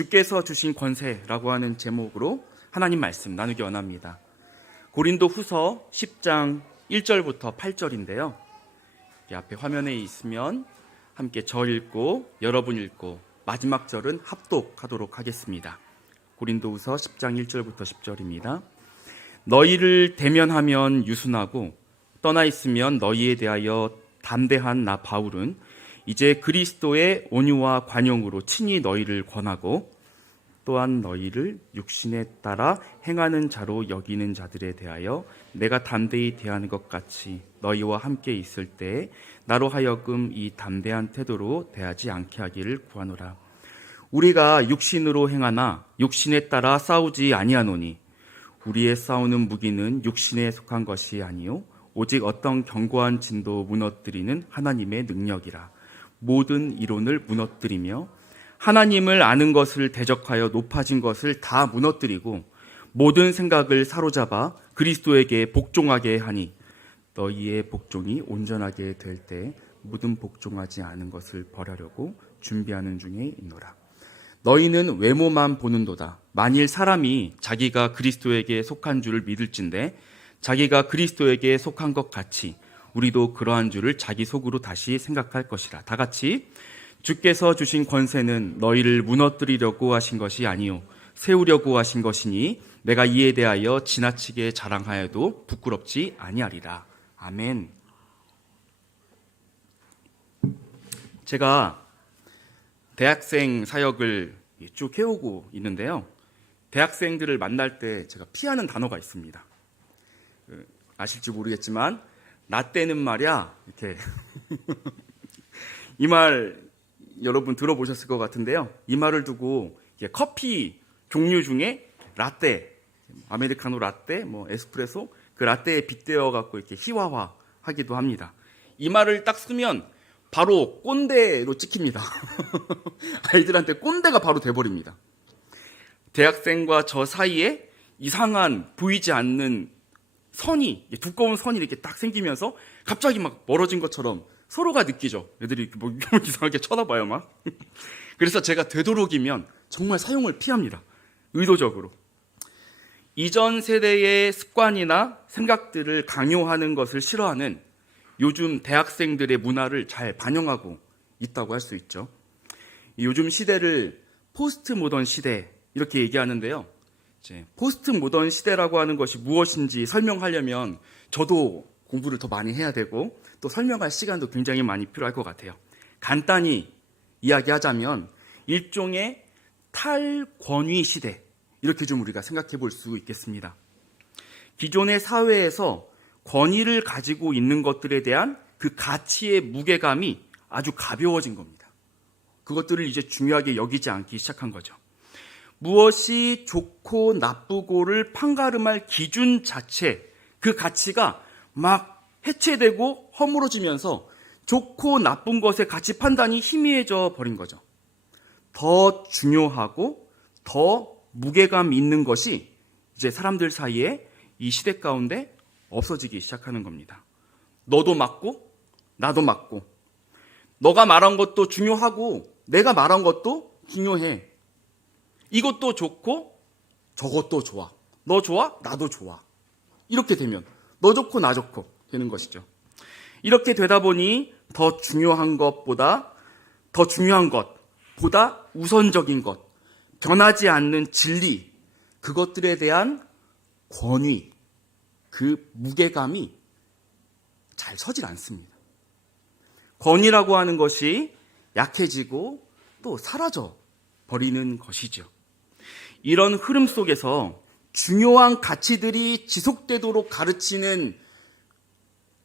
주께서 주신 권세라고 하는 제목으로 하나님 말씀 나누기 원합니다. 고린도 후서 10장 1절부터 8절인데요. 앞에 화면에 있으면 함께 저 읽고 여러분 읽고 마지막 절은 합독하도록 하겠습니다. 고린도 후서 10장 1절부터 10절입니다. 너희를 대면하면 유순하고 떠나 있으면 너희에 대하여 담대한 나 바울은 이제 그리스도의 온유와 관용으로 친히 너희를 권하고 또한 너희를 육신에 따라 행하는 자로 여기는 자들에 대하여 내가 담대히 대하는 것 같이 너희와 함께 있을 때에 나로 하여금 이 담대한 태도로 대하지 않게 하기를 구하노라. 우리가 육신으로 행하나 육신에 따라 싸우지 아니하노니 우리의 싸우는 무기는 육신에 속한 것이 아니요 오직 어떤 견고한 진도 무너뜨리는 하나님의 능력이라. 모든 이론을 무너뜨리며 하나님을 아는 것을 대적하여 높아진 것을 다 무너뜨리고 모든 생각을 사로잡아 그리스도에게 복종하게 하니 너희의 복종이 온전하게 될 때 모든 복종하지 않은 것을 벌하려고 준비하는 중에 있노라. 너희는 외모만 보는도다. 만일 사람이 자기가 그리스도에게 속한 줄을 믿을진대 자기가 그리스도에게 속한 것 같이 우리도 그러한 줄을 자기 속으로 다시 생각할 것이라. 다 같이 주께서 주신 권세는 너희를 무너뜨리려고 하신 것이 아니요 세우려고 하신 것이니 내가 이에 대하여 지나치게 자랑하여도 부끄럽지 아니하리라. 아멘. 제가 대학생 사역을 쭉 해오고 있는데요. 대학생들을 만날 때 제가 피하는 단어가 있습니다. 아실지 모르겠지만 나 때는 말이야 이렇게 이 말 여러분 들어보셨을 것 같은데요. 이 말을 두고 커피 종류 중에 라떼, 아메리카노 라떼, 에스프레소 그 라떼에 빗대어 갖고 이렇게 희화화 하기도 합니다. 이 말을 딱 쓰면 바로 꼰대로 찍힙니다. 아이들한테 꼰대가 바로 돼버립니다. 대학생과 저 사이에 이상한 보이지 않는 선이, 두꺼운 선이 이렇게 딱 생기면서 갑자기 막 멀어진 것처럼 서로가 느끼죠. 애들이 뭐 이상하게 쳐다봐요, 막. 그래서 제가 되도록이면 정말 사용을 피합니다. 의도적으로. 이전 세대의 습관이나 생각들을 강요하는 것을 싫어하는 요즘 대학생들의 문화를 잘 반영하고 있다고 할 수 있죠. 요즘 시대를 포스트 모던 시대 이렇게 얘기하는데요. 이제 포스트 모던 시대라고 하는 것이 무엇인지 설명하려면 저도 공부를 더 많이 해야 되고 또 설명할 시간도 굉장히 많이 필요할 것 같아요. 간단히 이야기하자면 일종의 탈권위 시대 이렇게 좀 우리가 생각해 볼 수 있겠습니다. 기존의 사회에서 권위를 가지고 있는 것들에 대한 그 가치의 무게감이 아주 가벼워진 겁니다. 그것들을 이제 중요하게 여기지 않기 시작한 거죠. 무엇이 좋고 나쁘고를 판가름할 기준 자체, 그 가치가 막 해체되고 허물어지면서 좋고 나쁜 것의 가치 판단이 희미해져 버린 거죠. 더 중요하고 더 무게감 있는 것이 이제 사람들 사이에 이 시대 가운데 없어지기 시작하는 겁니다. 너도 맞고 나도 맞고 너가 말한 것도 중요하고 내가 말한 것도 중요해. 이것도 좋고 저것도 좋아. 너 좋아? 나도 좋아. 이렇게 되면 너 좋고 나 좋고 되는 것이죠. 이렇게 되다 보니 더 중요한 것보다 우선적인 것, 변하지 않는 진리, 그것들에 대한 권위, 그 무게감이 잘 서질 않습니다. 권위라고 하는 것이 약해지고 또 사라져 버리는 것이죠. 이런 흐름 속에서 중요한 가치들이 지속되도록 가르치는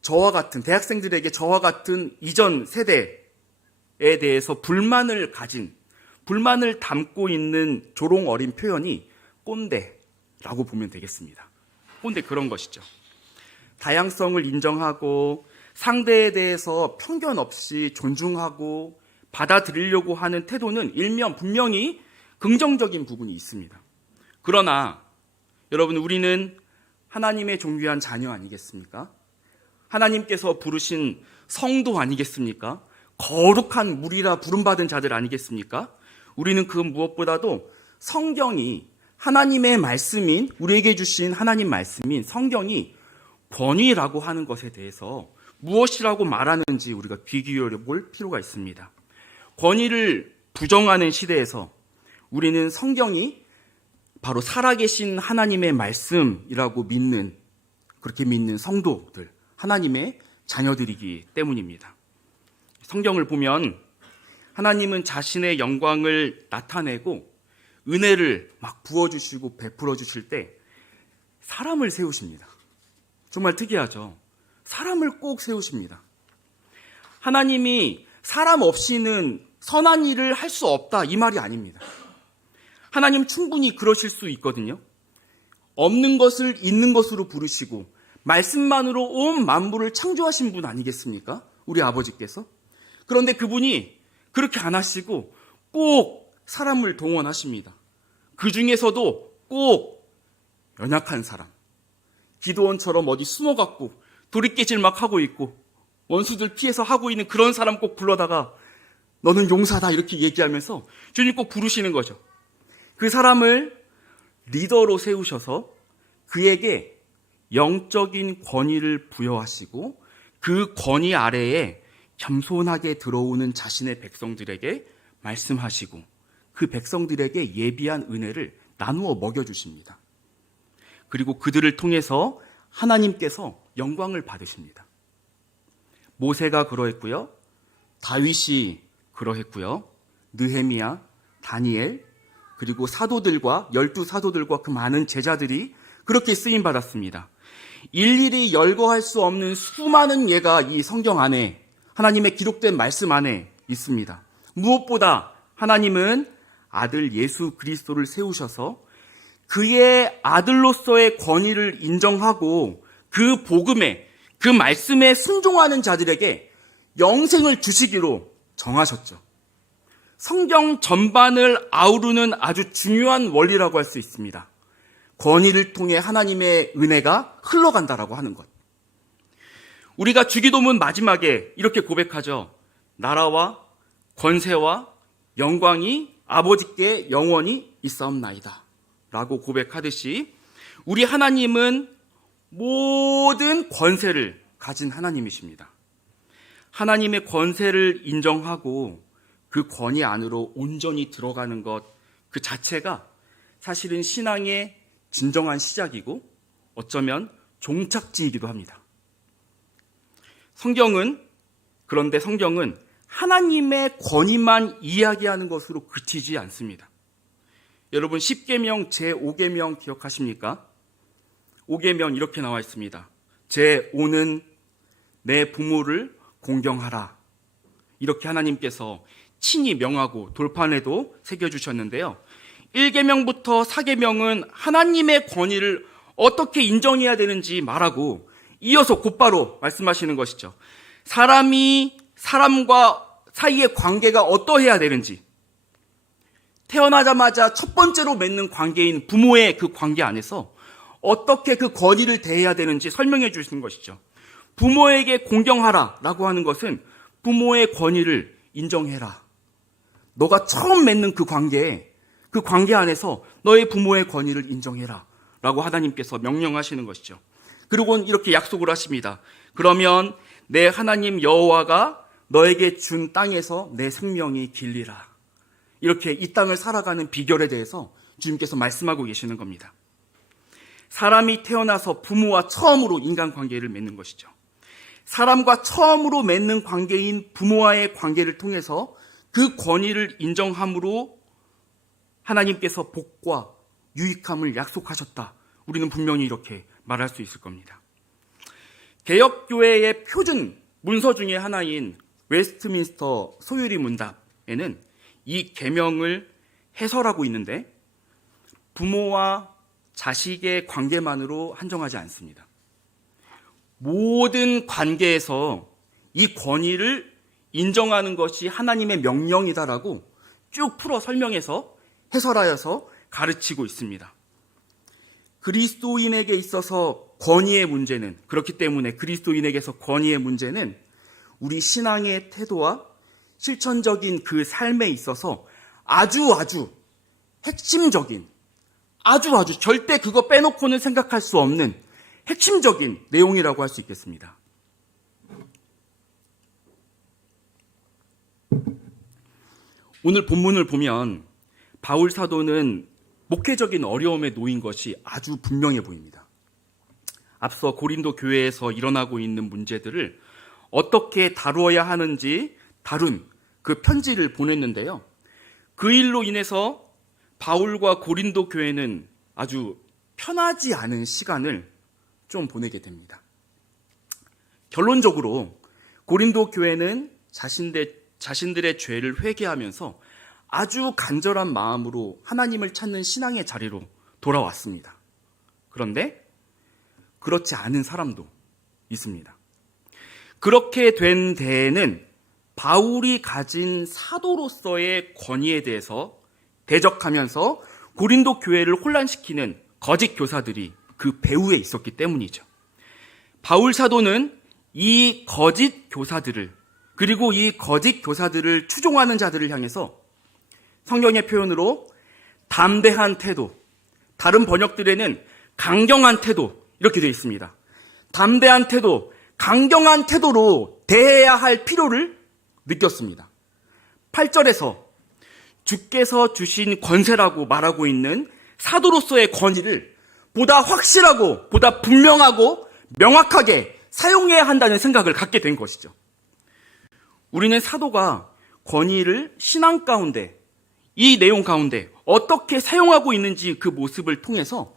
저와 같은 대학생들에게 저와 같은 이전 세대에 대해서 불만을 담고 있는 조롱 어린 표현이 꼰대라고 보면 되겠습니다. 꼰대 그런 것이죠. 다양성을 인정하고 상대에 대해서 편견 없이 존중하고 받아들이려고 하는 태도는 일면 분명히 긍정적인 부분이 있습니다. 그러나 여러분 우리는 하나님의 존귀한 자녀 아니겠습니까? 하나님께서 부르신 성도 아니겠습니까? 거룩한 무리라 부름받은 자들 아니겠습니까? 우리는 그 무엇보다도 성경이 하나님의 말씀인, 우리에게 주신 하나님 말씀인 성경이 권위라고 하는 것에 대해서 무엇이라고 말하는지 우리가 귀 기울여 볼 필요가 있습니다. 권위를 부정하는 시대에서 우리는 성경이 바로 살아계신 하나님의 말씀이라고 믿는, 그렇게 믿는 성도들, 하나님의 자녀들이기 때문입니다. 성경을 보면 하나님은 자신의 영광을 나타내고 은혜를 막 부어주시고 베풀어 주실 때 사람을 세우십니다. 정말 특이하죠. 사람을 꼭 세우십니다. 하나님이 사람 없이는 선한 일을 할 수 없다, 이 말이 아닙니다. 하나님 충분히 그러실 수 있거든요. 없는 것을 있는 것으로 부르시고 말씀만으로 온 만물을 창조하신 분 아니겠습니까? 우리 아버지께서. 그런데 그분이 그렇게 안 하시고 꼭 사람을 동원하십니다. 그 중에서도 꼭 연약한 사람, 기도원처럼 어디 숨어갖고 도리깨질 막 하고 있고 원수들 피해서 하고 있는 그런 사람 꼭 불러다가 너는 용사다 이렇게 얘기하면서 주님 꼭 부르시는 거죠. 그 사람을 리더로 세우셔서 그에게 영적인 권위를 부여하시고 그 권위 아래에 겸손하게 들어오는 자신의 백성들에게 말씀하시고 그 백성들에게 예비한 은혜를 나누어 먹여주십니다. 그리고 그들을 통해서 하나님께서 영광을 받으십니다. 모세가 그러했고요. 다윗이 그러했고요. 느헤미야, 다니엘, 그리고 사도들과 12사도들과 그 많은 제자들이 그렇게 쓰임받았습니다. 일일이 열거할 수 없는 수많은 예가 이 성경 안에, 하나님의 기록된 말씀 안에 있습니다. 무엇보다 하나님은 아들 예수 그리스도를 세우셔서 그의 아들로서의 권위를 인정하고 그 복음에, 그 말씀에 순종하는 자들에게 영생을 주시기로 정하셨죠. 성경 전반을 아우르는 아주 중요한 원리라고 할 수 있습니다. 권위를 통해 하나님의 은혜가 흘러간다라고 하는 것. 우리가 주기도문 마지막에 이렇게 고백하죠. 나라와 권세와 영광이 아버지께 영원히 있사옵나이다 라고 고백하듯이 우리 하나님은 모든 권세를 가진 하나님이십니다. 하나님의 권세를 인정하고 그 권위 안으로 온전히 들어가는 것 그 자체가 사실은 신앙의 진정한 시작이고 어쩌면 종착지이기도 합니다. 그런데 성경은 하나님의 권위만 이야기하는 것으로 그치지 않습니다. 여러분 10계명 제5계명 기억하십니까? 5계명 이렇게 나와 있습니다. 제5는 내 부모를 공경하라. 이렇게 하나님께서 친히 명하고 돌판에도 새겨주셨는데요. 1계명부터 4계명은 하나님의 권위를 어떻게 인정해야 되는지 말하고 이어서 곧바로 말씀하시는 것이죠. 사람이 사람과 사이의 관계가 어떠해야 되는지, 태어나자마자 첫 번째로 맺는 관계인 부모의 그 관계 안에서 어떻게 그 권위를 대해야 되는지 설명해 주시는 것이죠. 부모에게 공경하라 라고 하는 것은 부모의 권위를 인정해라. 너가 처음 맺는 그 관계 안에서 너의 부모의 권위를 인정해라 라고 하나님께서 명령하시는 것이죠. 그리고는 이렇게 약속을 하십니다. 그러면 내 하나님 여호와가 너에게 준 땅에서 내 생명이 길리라. 이렇게 이 땅을 살아가는 비결에 대해서 주님께서 말씀하고 계시는 겁니다. 사람이 태어나서 부모와 처음으로 인간관계를 맺는 것이죠. 사람과 처음으로 맺는 관계인 부모와의 관계를 통해서 그 권위를 인정함으로 하나님께서 복과 유익함을 약속하셨다. 우리는 분명히 이렇게 말할 수 있을 겁니다. 개혁교회의 표준 문서 중에 하나인 웨스트민스터 소유리 문답에는 이 계명을 해설하고 있는데 부모와 자식의 관계만으로 한정하지 않습니다. 모든 관계에서 이 권위를 인정하는 것이 하나님의 명령이다라고 쭉 풀어 설명해서 해설하여서 가르치고 있습니다. 그리스도인에게 있어서 권위의 문제는, 그렇기 때문에 그리스도인에게서 권위의 문제는 우리 신앙의 태도와 실천적인 그 삶에 있어서 아주 핵심적인, 아주 절대 그거 빼놓고는 생각할 수 없는 핵심적인 내용이라고 할 수 있겠습니다. 오늘 본문을 보면 바울 사도는 목회적인 어려움에 놓인 것이 아주 분명해 보입니다. 앞서 고린도 교회에서 일어나고 있는 문제들을 어떻게 다루어야 하는지 다룬 그 편지를 보냈는데요. 그 일로 인해서 바울과 고린도 교회는 아주 편하지 않은 시간을 좀 보내게 됩니다. 결론적으로 고린도 교회는 자신들의 죄를 회개하면서 아주 간절한 마음으로 하나님을 찾는 신앙의 자리로 돌아왔습니다. 그런데 그렇지 않은 사람도 있습니다. 그렇게 된 데에는 바울이 가진 사도로서의 권위에 대해서 대적하면서 고린도 교회를 혼란시키는 거짓 교사들이 그 배후에 있었기 때문이죠. 바울 사도는 이 거짓 교사들을, 그리고 이 거짓 교사들을 추종하는 자들을 향해서 성경의 표현으로 담대한 태도, 다른 번역들에는 강경한 태도, 이렇게 되어 있습니다. 담대한 태도, 강경한 태도로 대해야 할 필요를 느꼈습니다. 8절에서 주께서 주신 권세라고 말하고 있는 사도로서의 권위를 보다 확실하고 보다 분명하고 명확하게 사용해야 한다는 생각을 갖게 된 것이죠. 우리는 사도가 권위를 신앙 가운데, 이 내용 가운데 어떻게 사용하고 있는지 그 모습을 통해서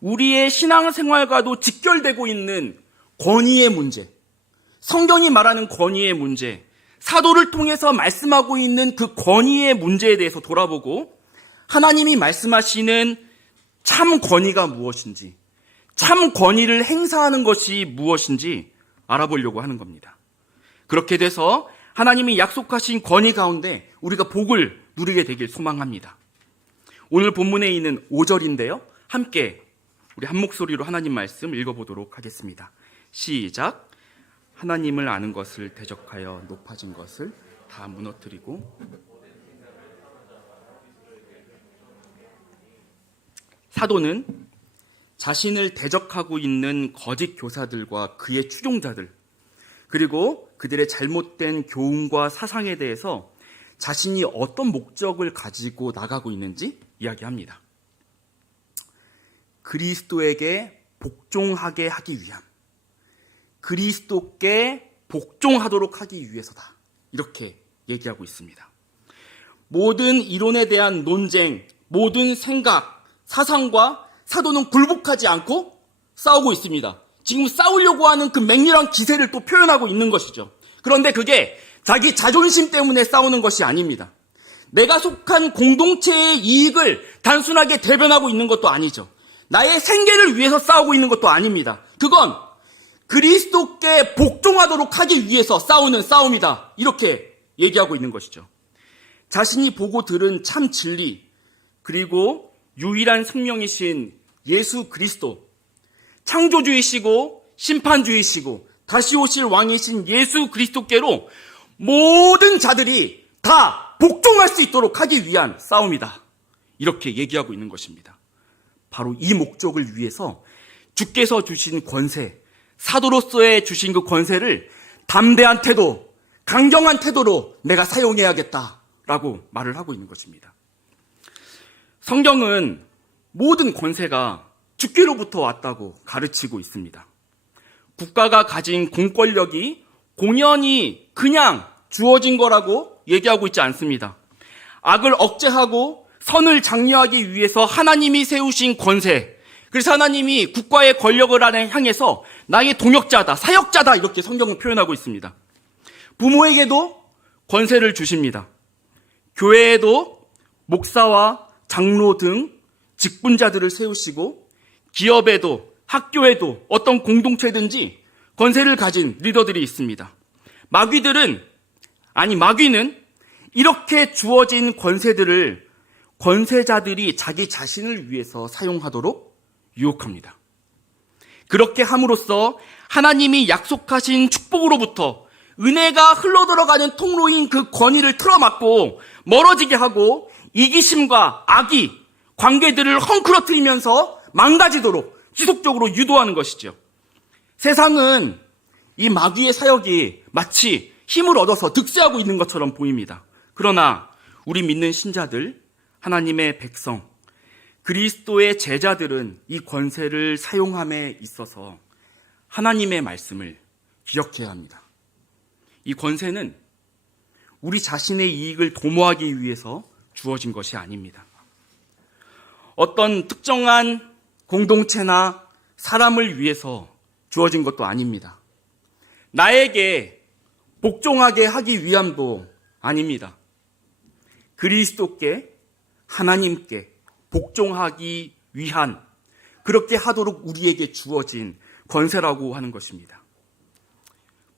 우리의 신앙생활과도 직결되고 있는 권위의 문제, 성경이 말하는 권위의 문제, 사도를 통해서 말씀하고 있는 그 권위의 문제에 대해서 돌아보고 하나님이 말씀하시는 참 권위가 무엇인지, 참 권위를 행사하는 것이 무엇인지 알아보려고 하는 겁니다. 그렇게 돼서 하나님이 약속하신 권위 가운데 우리가 복을 누리게 되길 소망합니다. 오늘 본문에 있는 5절인데요. 함께 우리 한 목소리로 하나님 말씀 읽어보도록 하겠습니다. 시작. 하나님을 아는 것을 대적하여 높아진 것을 다 무너뜨리고 사도는 자신을 대적하고 있는 거짓 교사들과 그의 추종자들, 그리고 그들의 잘못된 교훈과 사상에 대해서 자신이 어떤 목적을 가지고 나가고 있는지 이야기합니다. 그리스도에게 복종하게 하기 위함, 그리스도께 복종하도록 하기 위해서다, 이렇게 얘기하고 있습니다. 모든 이론에 대한 논쟁, 모든 생각, 사상과 사도는 굴복하지 않고 싸우고 있습니다. 지금 싸우려고 하는 그 맹렬한 기세를 또 표현하고 있는 것이죠. 그런데 그게 자기 자존심 때문에 싸우는 것이 아닙니다. 내가 속한 공동체의 이익을 단순하게 대변하고 있는 것도 아니죠. 나의 생계를 위해서 싸우고 있는 것도 아닙니다. 그건 그리스도께 복종하도록 하기 위해서 싸우는 싸움이다, 이렇게 얘기하고 있는 것이죠. 자신이 보고 들은 참 진리, 그리고 유일한 생명이신 예수 그리스도, 창조주이시고 심판주이시고 다시 오실 왕이신 예수 그리스도께로 모든 자들이 다 복종할 수 있도록 하기 위한 싸움이다, 이렇게 얘기하고 있는 것입니다. 바로 이 목적을 위해서 주께서 주신 권세, 사도로서의 주신 그 권세를 담대한 태도, 강경한 태도로 내가 사용해야겠다라고 말을 하고 있는 것입니다. 성경은 모든 권세가 주께로부터 왔다고 가르치고 있습니다. 국가가 가진 공권력이 공연히 그냥 주어진 거라고 얘기하고 있지 않습니다. 악을 억제하고 선을 장려하기 위해서 하나님이 세우신 권세, 그래서 하나님이 국가의 권력을 향해서 나의 동역자다, 사역자다, 이렇게 성경은 표현하고 있습니다. 부모에게도 권세를 주십니다. 교회에도 목사와 장로 등 직분자들을 세우시고 기업에도 학교에도 어떤 공동체든지 권세를 가진 리더들이 있습니다. 마귀는 이렇게 주어진 권세들을 권세자들이 자기 자신을 위해서 사용하도록 유혹합니다. 그렇게 함으로써 하나님이 약속하신 축복으로부터 은혜가 흘러들어가는 통로인 그 권위를 틀어막고 멀어지게 하고 이기심과 악이 관계들을 헝클어뜨리면서 망가지도록 지속적으로 유도하는 것이죠. 세상은 이 마귀의 사역이 마치 힘을 얻어서 득세하고 있는 것처럼 보입니다. 그러나 우리 믿는 신자들, 하나님의 백성, 그리스도의 제자들은 이 권세를 사용함에 있어서 하나님의 말씀을 기억해야 합니다. 이 권세는 우리 자신의 이익을 도모하기 위해서 주어진 것이 아닙니다. 어떤 특정한 공동체나 사람을 위해서 주어진 것도 아닙니다. 나에게 복종하게 하기 위함도 아닙니다. 그리스도께, 하나님께 복종하기 위한, 그렇게 하도록 우리에게 주어진 권세라고 하는 것입니다.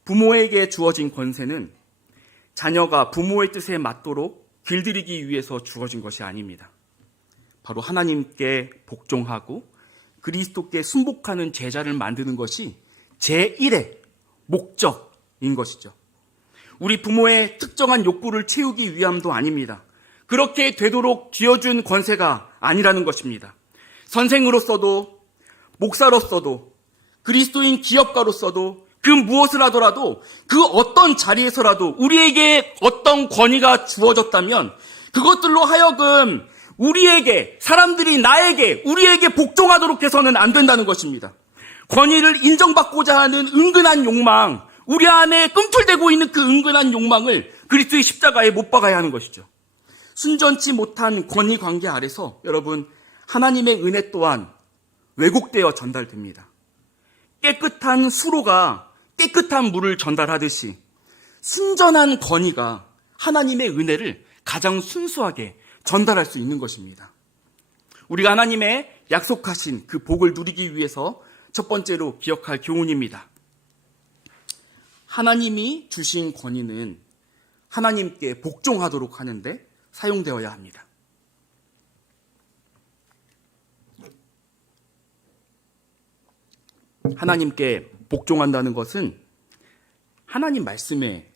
부모에게 주어진 권세는 자녀가 부모의 뜻에 맞도록 길들이기 위해서 주어진 것이 아닙니다. 바로 하나님께 복종하고 그리스도께 순복하는 제자를 만드는 것이 제1의 목적인 것이죠. 우리 부모의 특정한 욕구를 채우기 위함도 아닙니다. 그렇게 되도록 쥐어준 권세가 아니라는 것입니다. 선생으로서도, 목사로서도, 그리스도인 기업가로서도, 그 무엇을 하더라도, 그 어떤 자리에서라도 우리에게 어떤 권위가 주어졌다면 그것들로 하여금 우리에게, 사람들이 나에게, 우리에게 복종하도록 해서는 안 된다는 것입니다. 권위를 인정받고자 하는 은근한 욕망, 우리 안에 꿈틀대고 있는 그 은근한 욕망을 그리스도의 십자가에 못 박아야 하는 것이죠. 순전치 못한 권위 관계 아래서 여러분, 하나님의 은혜 또한 왜곡되어 전달됩니다. 깨끗한 수로가 깨끗한 물을 전달하듯이 순전한 권위가 하나님의 은혜를 가장 순수하게 전달할 수 있는 것입니다. 우리가 하나님의 약속하신 그 복을 누리기 위해서 첫 번째로 기억할 교훈입니다. 하나님이 주신 권위는 하나님께 복종하도록 하는데 사용되어야 합니다. 하나님께 복종한다는 것은 하나님 말씀에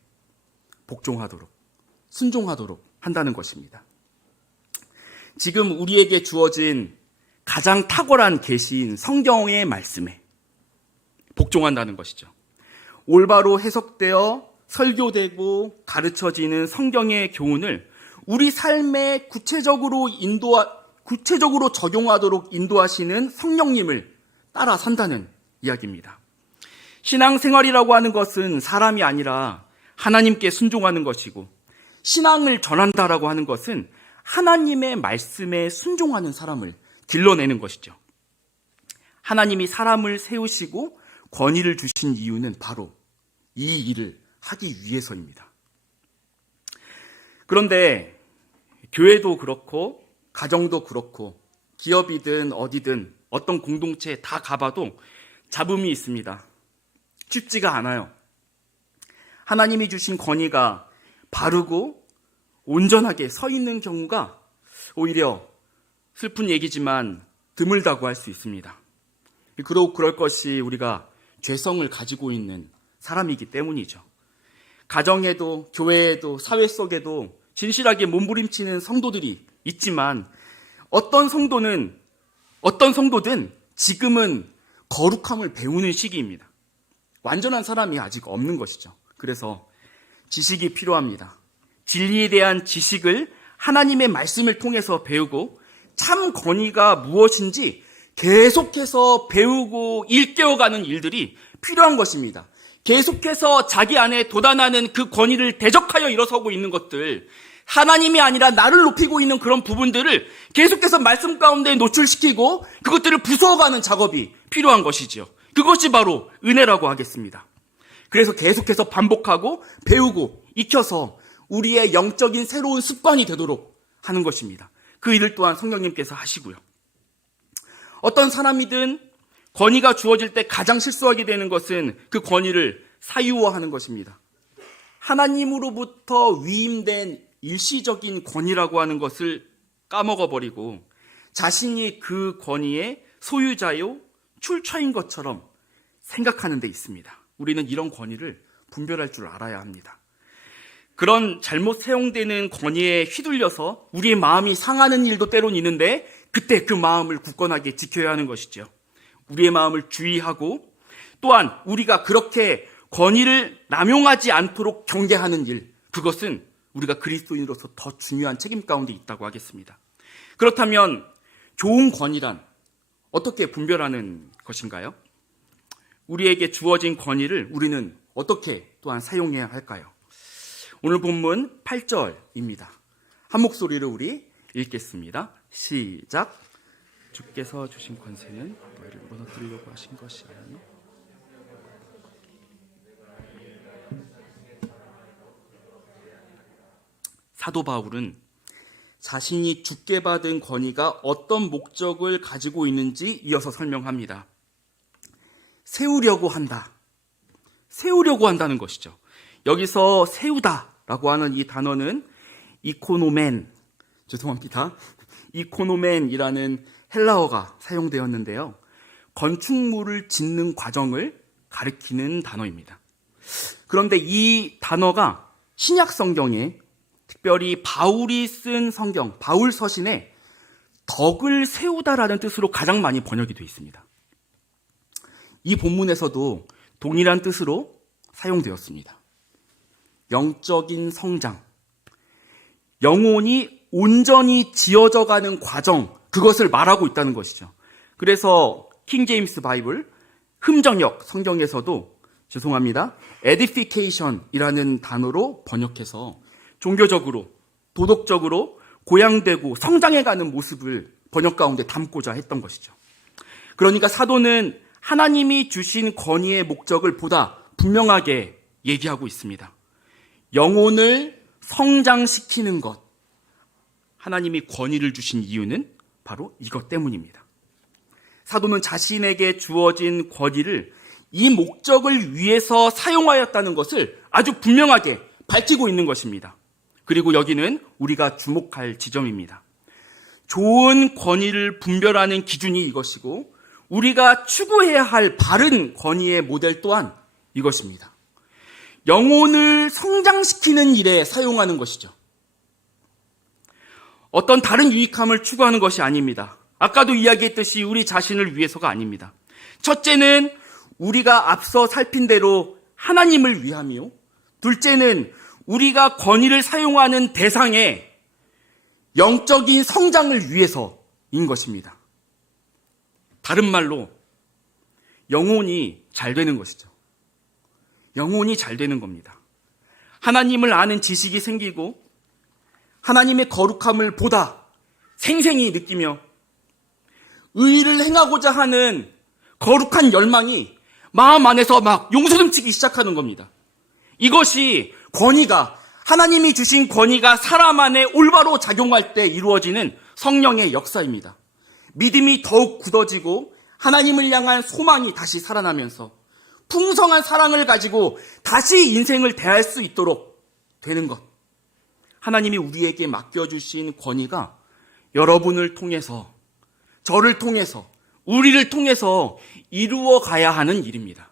복종하도록, 순종하도록 한다는 것입니다. 지금 우리에게 주어진 가장 탁월한 계시인 성경의 말씀에 복종한다는 것이죠. 올바로 해석되어 설교되고 가르쳐지는 성경의 교훈을 우리 삶에 구체적으로 적용하도록 인도하시는 성령님을 따라 산다는 이야기입니다. 신앙생활이라고 하는 것은 사람이 아니라 하나님께 순종하는 것이고, 신앙을 전한다라고 하는 것은 하나님의 말씀에 순종하는 사람을 길러내는 것이죠. 하나님이 사람을 세우시고 권위를 주신 이유는 바로 이 일을 하기 위해서입니다. 그런데 교회도 그렇고 가정도 그렇고 기업이든 어디든 어떤 공동체에 다 가봐도 잡음이 있습니다. 쉽지가 않아요. 하나님이 주신 권위가 바르고 온전하게 서 있는 경우가 오히려 슬픈 얘기지만 드물다고 할 수 있습니다. 그럴 것이 우리가 죄성을 가지고 있는 사람이기 때문이죠. 가정에도 교회에도 사회 속에도 진실하게 몸부림치는 성도들이 있지만 어떤 성도든 지금은 거룩함을 배우는 시기입니다. 완전한 사람이 아직 없는 것이죠. 그래서 지식이 필요합니다. 진리에 대한 지식을 하나님의 말씀을 통해서 배우고 참 권위가 무엇인지 계속해서 배우고 일깨워가는 일들이 필요한 것입니다. 계속해서 자기 안에 돋아나는 그 권위를 대적하여 일어서고 있는 것들, 하나님이 아니라 나를 높이고 있는 그런 부분들을 계속해서 말씀 가운데 노출시키고 그것들을 부수어가는 작업이 필요한 것이지요. 그것이 바로 은혜라고 하겠습니다. 그래서 계속해서 반복하고 배우고 익혀서 우리의 영적인 새로운 습관이 되도록 하는 것입니다. 그 일을 또한 성령님께서 하시고요. 어떤 사람이든 권위가 주어질 때 가장 실수하게 되는 것은 그 권위를 사유화하는 것입니다. 하나님으로부터 위임된 일시적인 권위라고 하는 것을 까먹어버리고 자신이 그 권위의 소유자요 출처인 것처럼 생각하는 데 있습니다. 우리는 이런 권위를 분별할 줄 알아야 합니다. 그런 잘못 사용되는 권위에 휘둘려서 우리의 마음이 상하는 일도 때론 있는데 그때 그 마음을 굳건하게 지켜야 하는 것이죠. 우리의 마음을 주의하고 또한 우리가 그렇게 권위를 남용하지 않도록 경계하는 일, 그것은 우리가 그리스도인으로서 더 중요한 책임 가운데 있다고 하겠습니다. 그렇다면 좋은 권위란 어떻게 분별하는 것인가요? 우리에게 주어진 권위를 우리는 어떻게 또한 사용해야 할까요? 오늘 본문 8절입니다. 한 목소리로 우리 읽겠습니다. 시작. 주께서 주신 권세는 너희를 무너뜨리려고 하신 것이 아니요 사도 바울은 자신이 주께 받은 권위가 어떤 목적을 가지고 있는지 이어서 설명합니다. 세우려고 한다. 세우려고 한다는 것이죠. 여기서 세우다라고 하는 이 단어는 이코노멘이라는 헬라어가 사용되었는데요. 건축물을 짓는 과정을 가리키는 단어입니다. 그런데 이 단어가 신약 성경에 특별히 바울이 쓴 성경, 바울 서신에 덕을 세우다라는 뜻으로 가장 많이 번역이 되어 있습니다. 이 본문에서도 동일한 뜻으로 사용되었습니다. 영적인 성장, 영혼이 온전히 지어져가는 과정, 그것을 말하고 있다는 것이죠. 그래서 킹 제임스 바이블, 흠정역 성경에서도 edification이라는 단어로 번역해서 종교적으로, 도덕적으로 고양되고 성장해가는 모습을 번역 가운데 담고자 했던 것이죠. 그러니까 사도는 하나님이 주신 권위의 목적을 보다 분명하게 얘기하고 있습니다. 영혼을 성장시키는 것. 하나님이 권위를 주신 이유는 바로 이것 때문입니다. 사도는 자신에게 주어진 권위를 이 목적을 위해서 사용하였다는 것을 아주 분명하게 밝히고 있는 것입니다. 그리고 여기는 우리가 주목할 지점입니다. 좋은 권위를 분별하는 기준이 이것이고 우리가 추구해야 할 바른 권위의 모델 또한 이것입니다. 영혼을 성장시키는 일에 사용하는 것이죠. 어떤 다른 유익함을 추구하는 것이 아닙니다. 아까도 이야기했듯이 우리 자신을 위해서가 아닙니다. 첫째는 우리가 앞서 살핀 대로 하나님을 위함이요. 둘째는 우리가 권위를 사용하는 대상의 영적인 성장을 위해서인 것입니다. 다른 말로 영혼이 잘 되는 것이죠. 영혼이 잘 되는 겁니다. 하나님을 아는 지식이 생기고 하나님의 거룩함을 보다 생생히 느끼며 의를 행하고자 하는 거룩한 열망이 마음 안에서 막 용솟음치기 시작하는 겁니다. 이것이 권위가, 하나님이 주신 권위가 사람 안에 올바로 작용할 때 이루어지는 성령의 역사입니다. 믿음이 더욱 굳어지고 하나님을 향한 소망이 다시 살아나면서 풍성한 사랑을 가지고 다시 인생을 대할 수 있도록 되는 것. 하나님이 우리에게 맡겨주신 권위가 여러분을 통해서, 저를 통해서, 우리를 통해서 이루어 가야 하는 일입니다.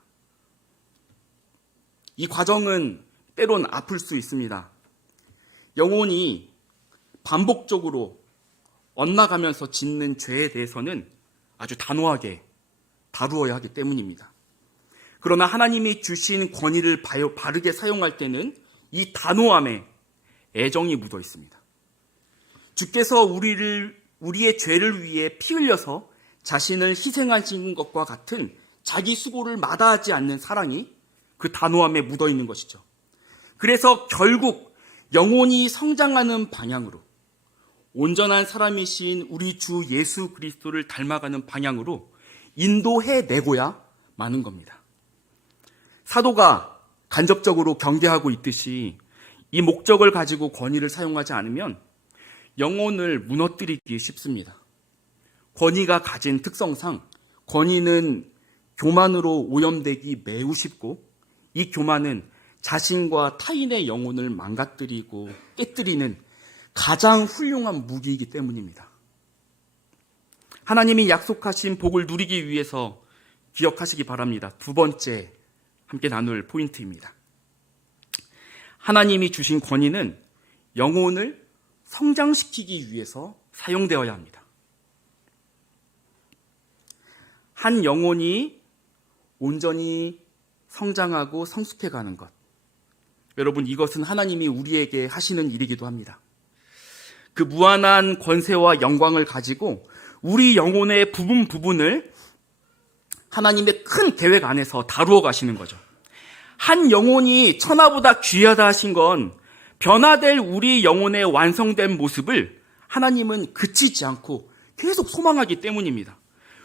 이 과정은 때론 아플 수 있습니다. 영혼이 반복적으로 엇나가면서 짓는 죄에 대해서는 아주 단호하게 다루어야 하기 때문입니다. 그러나 하나님이 주신 권위를 바르게 사용할 때는 이 단호함에 애정이 묻어 있습니다. 주께서 우리의 죄를 위해 피 흘려서 자신을 희생하신 것과 같은 자기 수고를 마다하지 않는 사랑이 그 단호함에 묻어 있는 것이죠. 그래서 결국 영혼이 성장하는 방향으로, 온전한 사람이신 우리 주 예수 그리스도를 닮아가는 방향으로 인도해내고야 마는 겁니다. 사도가 간접적으로 경계하고 있듯이 이 목적을 가지고 권위를 사용하지 않으면 영혼을 무너뜨리기 쉽습니다. 권위가 가진 특성상 권위는 교만으로 오염되기 매우 쉽고 이 교만은 자신과 타인의 영혼을 망가뜨리고 깨뜨리는 가장 훌륭한 무기이기 때문입니다. 하나님이 약속하신 복을 누리기 위해서 기억하시기 바랍니다. 두 번째 함께 나눌 포인트입니다. 하나님이 주신 권위는 영혼을 성장시키기 위해서 사용되어야 합니다. 한 영혼이 온전히 성장하고 성숙해가는 것. 여러분, 이것은 하나님이 우리에게 하시는 일이기도 합니다. 그 무한한 권세와 영광을 가지고 우리 영혼의 부분을 하나님의 큰 계획 안에서 다루어 가시는 거죠. 한 영혼이 천하보다 귀하다 하신 건 변화될 우리 영혼의 완성된 모습을 하나님은 그치지 않고 계속 소망하기 때문입니다.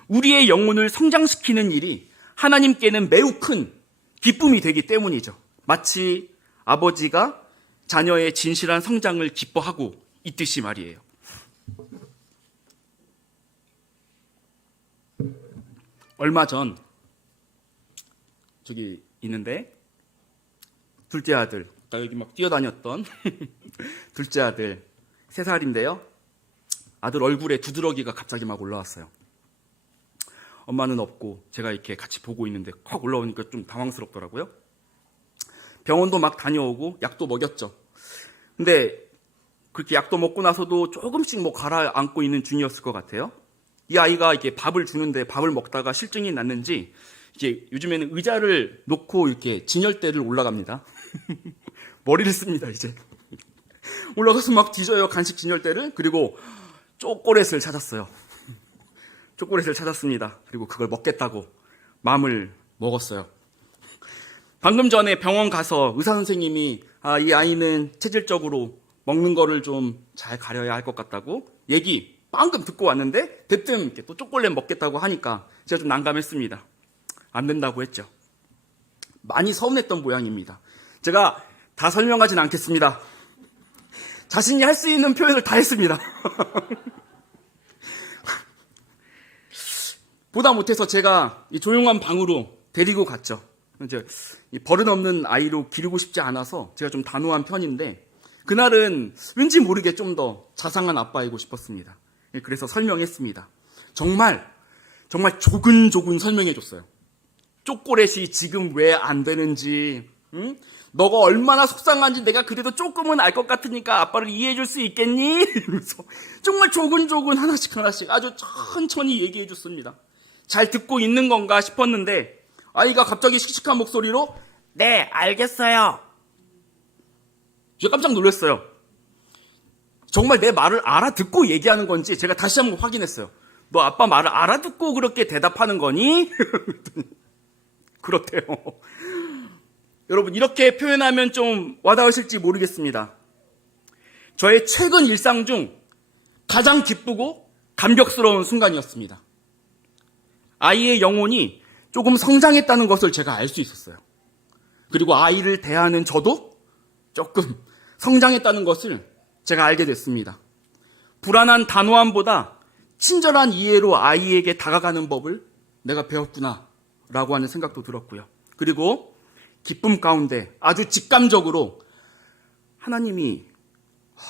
우리의 영혼을 성장시키는 일이 하나님께는 매우 큰 기쁨이 되기 때문이죠. 마치 아버지가 자녀의 진실한 성장을 기뻐하고 있듯이 말이에요. 얼마 전 저기 있는데 둘째 아들, 여기 막 뛰어다녔던 둘째 아들 3살인데요. 아들 얼굴에 두드러기가 갑자기 막 올라왔어요. 엄마는 없고 제가 이렇게 같이 보고 있는데 확 올라오니까 좀 당황스럽더라고요. 병원도 막 다녀오고 약도 먹였죠. 근데 그렇게 약도 먹고 나서도 조금씩 뭐 가라앉고 있는 중이었을 것 같아요. 이 아이가 이렇게 밥을 주는데 밥을 먹다가 실증이 났는지 이제 요즘에는 의자를 놓고 이렇게 진열대를 올라갑니다. 머리를 씁니다, 이제. 올라가서 막 뒤져요, 간식 진열대를. 그리고 초콜릿을 찾았어요. 초콜릿을 찾았습니다. 그리고 그걸 먹겠다고 마음을 먹었어요. 방금 전에 병원 가서 의사 선생님이 이 아이는 체질적으로 먹는 거를 좀 잘 가려야 할 것 같다고 얘기 방금 듣고 왔는데 대뜸 또 초콜릿 먹겠다고 하니까 제가 좀 난감했습니다. 안 된다고 했죠. 많이 서운했던 모양입니다. 제가 다 설명하진 않겠습니다. 자신이 할 수 있는 표현을 다 했습니다. 보다 못해서 제가 이 조용한 방으로 데리고 갔죠. 이제 버릇없는 아이로 기르고 싶지 않아서 제가 좀 단호한 편인데 그날은 왠지 모르게 좀 더 자상한 아빠이고 싶었습니다. 그래서 설명했습니다. 정말 조근조근 설명해줬어요. 초콜릿이 지금 왜 안 되는지, 응? 너가 얼마나 속상한지 내가 그래도 조금은 알 것 같으니까 아빠를 이해해줄 수 있겠니? 이러면서 정말 조근조근 하나씩 아주 천천히 얘기해줬습니다. 잘 듣고 있는 건가 싶었는데 아이가 갑자기 씩씩한 목소리로 네, 알겠어요. 제가 깜짝 놀랐어요. 정말 내 말을 알아듣고 얘기하는 건지 제가 다시 한번 확인했어요. 너 아빠 말을 알아듣고 그렇게 대답하는 거니? 그렇대요. 여러분, 이렇게 표현하면 좀 와닿으실지 모르겠습니다. 저의 최근 일상 중 가장 기쁘고 감격스러운 순간이었습니다. 아이의 영혼이 조금 성장했다는 것을 제가 알 수 있었어요. 그리고 아이를 대하는 저도 조금 성장했다는 것을 제가 알게 됐습니다. 불안한 단호함보다 친절한 이해로 아이에게 다가가는 법을 내가 배웠구나 라고 하는 생각도 들었고요. 그리고 기쁨 가운데 아주 직감적으로 하나님이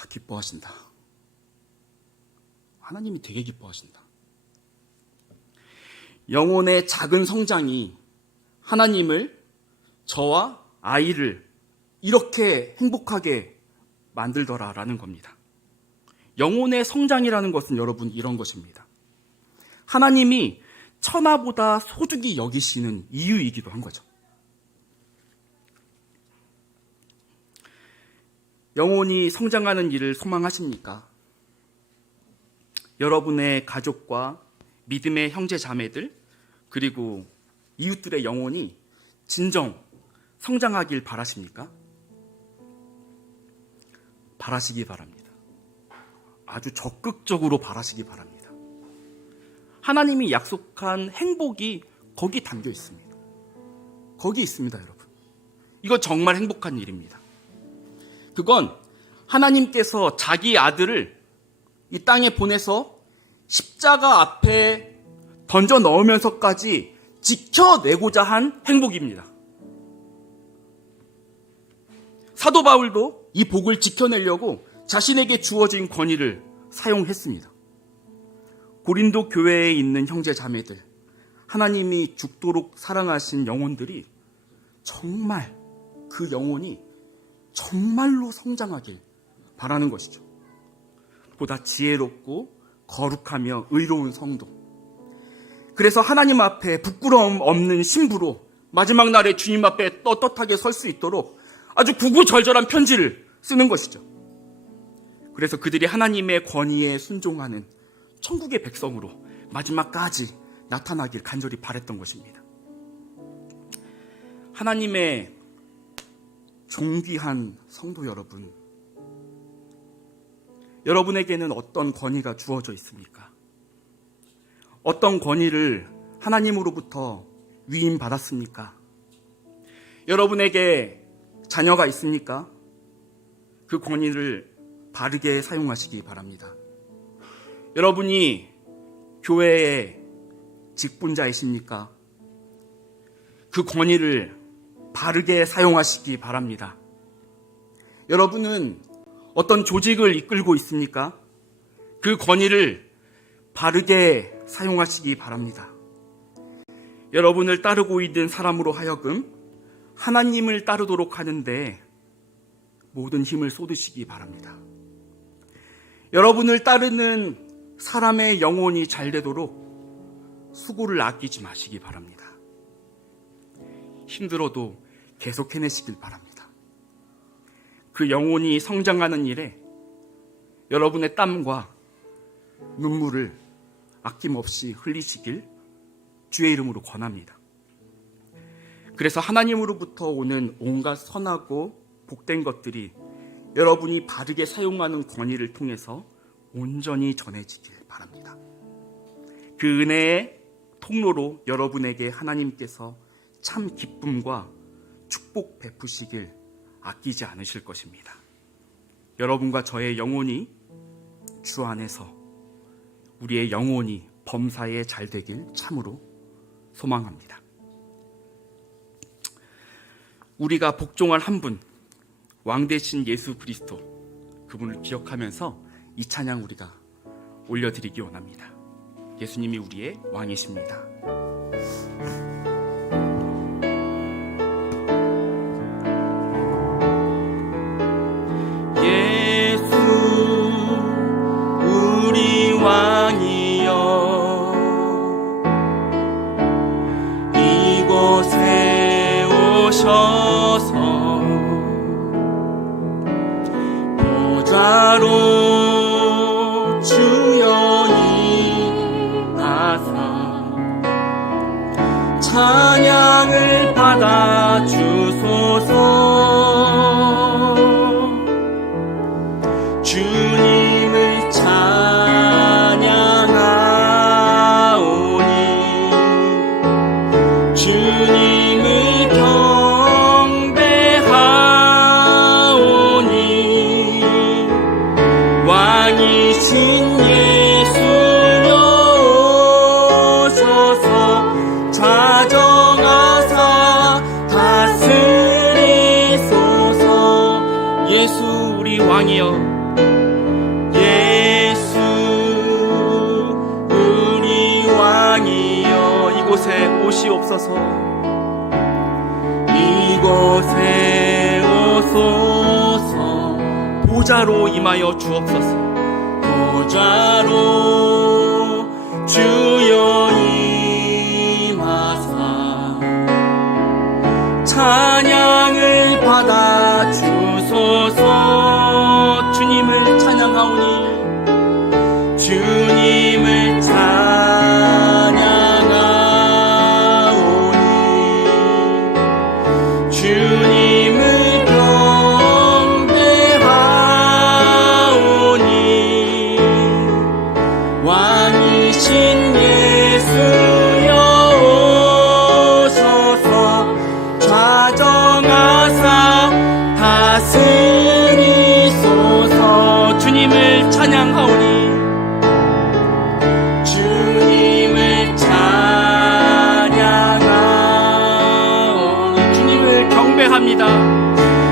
기뻐하신다. 하나님이 되게 기뻐하신다. 영혼의 작은 성장이 하나님을, 저와 아이를 이렇게 행복하게 만들더라라는 겁니다. 영혼의 성장이라는 것은 여러분 이런 것입니다. 하나님이 천하보다 소중히 여기시는 이유이기도 한 거죠. 영혼이 성장하는 일을 소망하십니까? 여러분의 가족과 믿음의 형제 자매들 그리고 이웃들의 영혼이 진정 성장하길 바라십니까? 바라시기 바랍니다. 아주 적극적으로 바라시기 바랍니다. 하나님이 약속한 행복이 거기 담겨 있습니다. 거기 있습니다, 여러분. 이거 정말 행복한 일입니다. 그건 하나님께서 자기 아들을 이 땅에 보내서 십자가 앞에 던져 넣으면서까지 지켜내고자 한 행복입니다. 사도 바울도 이 복을 지켜내려고 자신에게 주어진 권위를 사용했습니다. 고린도 교회에 있는 형제 자매들, 하나님이 죽도록 사랑하신 영혼들이 정말 그 영혼이 정말로 성장하길 바라는 것이죠. 보다 지혜롭고 거룩하며 의로운 성도. 그래서 하나님 앞에 부끄러움 없는 신부로 마지막 날에 주님 앞에 떳떳하게 설 수 있도록 아주 구구절절한 편지를 쓰는 것이죠. 그래서 그들이 하나님의 권위에 순종하는 천국의 백성으로 마지막까지 나타나길 간절히 바랬던 것입니다. 하나님의 존귀한 성도 여러분, 여러분에게는 어떤 권위가 주어져 있습니까? 어떤 권위를 하나님으로부터 위임받았습니까? 여러분에게 자녀가 있습니까? 그 권위를 바르게 사용하시기 바랍니다. 여러분이 교회의 직분자이십니까? 그 권위를 바르게 사용하시기 바랍니다. 여러분은 어떤 조직을 이끌고 있습니까? 그 권위를 바르게 사용하시기 바랍니다. 여러분을 따르고 있는 사람으로 하여금 하나님을 따르도록 하는데 모든 힘을 쏟으시기 바랍니다. 여러분을 따르는 사람의 영혼이 잘 되도록 수고를 아끼지 마시기 바랍니다. 힘들어도 계속 해내시길 바랍니다. 그 영혼이 성장하는 일에 여러분의 땀과 눈물을 아낌없이 흘리시길 주의 이름으로 권합니다. 그래서 하나님으로부터 오는 온갖 선하고 복된 것들이 여러분이 바르게 사용하는 권위를 통해서 온전히 전해지길 바랍니다. 그 은혜의 통로로 여러분에게 하나님께서 참 기쁨과 축복 베푸시길 아끼지 않으실 것입니다. 여러분과 저의 영혼이 주 안에서 우리의 영혼이 범사에 잘 되길 참으로 소망합니다. 우리가 복종할 한 분, 왕 대신 예수 그리스도, 그분을 기억하면서 이 찬양 우리가 올려드리기 원합니다. 예수님이 우리의 왕이십니다. 예수 우리 왕이여, 이곳에 오셔서 보좌로 주여 임하사 찬양을 받아 주소서. 주님을 찬양하오니 주님을 경배하오니 왕이신 예수여 오셔서 좌정하사 다스리소서. 예수 우리 왕이여, 예수 우리 왕이여, 이곳에 오시옵소서. 이곳에 오소서. 보좌로 임하여 주옵소서. 보좌로 주여 임하사 찬양을 받아 주소서. 주님을 찬양하오니 주님을 찬양하오니 주님을 경배하오니 왕이신 예수여 오셔서 좌정하사 다스리소서. 주님을 찬양하오니 주님을 찬양하오니 주님을 경배합니다.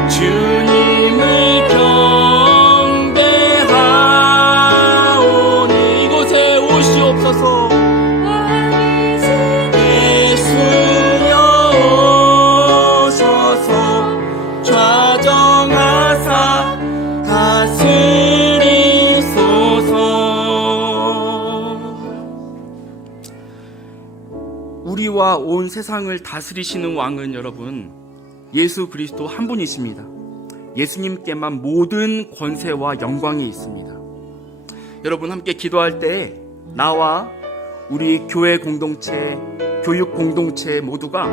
주님을 경배하오니 이곳에 오시옵소서. 예수여 오셔서 좌정하사 우리와 온 세상을 다스리시는 왕은 여러분 예수 그리스도 한 분이십니다. 예수님께만 모든 권세와 영광이 있습니다. 여러분 함께 기도할 때 나와 우리 교회 공동체, 교육 공동체 모두가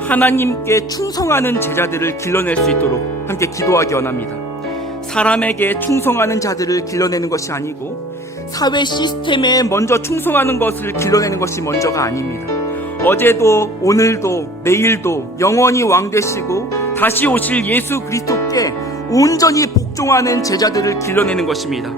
하나님께 충성하는 제자들을 길러낼 수 있도록 함께 기도하기 원합니다. 사람에게 충성하는 자들을 길러내는 것이 아니고 사회 시스템에 먼저 충성하는 것을 길러내는 것이 먼저가 아닙니다. 어제도 오늘도 내일도 영원히 왕 되시고 다시 오실 예수 그리스도께 온전히 복종하는 제자들을 길러내는 것입니다.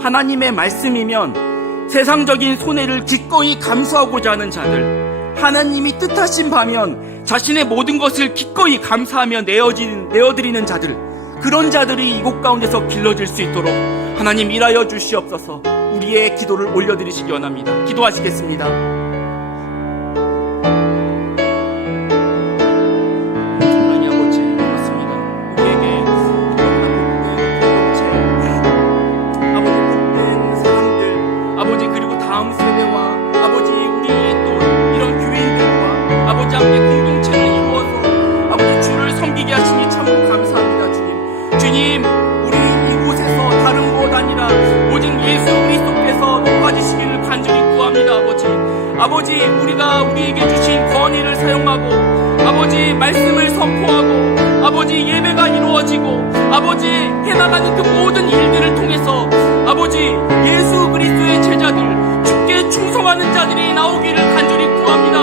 하나님의 말씀이면 세상적인 손해를 기꺼이 감수하고자 하는 자들, 하나님이 뜻하신 바면 자신의 모든 것을 기꺼이 감사하며 내어드리는 자들, 그런 자들이 이곳 가운데서 길러질 수 있도록 하나님 일하여 주시옵소서. 우리의 기도를 올려드리시기 원합니다. 기도하시겠습니다. 하나님 아버지, 그렇습니다. 우리에게 아버지 복된 사람들, 아버지 그리고 다음 세대와 아버지 우리의 또 이런 교인들과 아버지 함께 공동체를 이루어서 아버지 주를 섬기게 하시니 참으로 감사합니다. 주님, 우리 이곳에서 다른 곳 아니라 오직 예수 그리스도께서 높아지시기를 간절히 구합니다. 아버지 우리가 우리에게 주신 권위를 사용하고 아버지 말씀을 선포하고 아버지 예배가 이루어지고 아버지 해나가는 그 모든 일들을 통해서 아버지 예수 그리스도의 제자들, 주께 충성하는 자들이 나오기를 간절히 구합니다.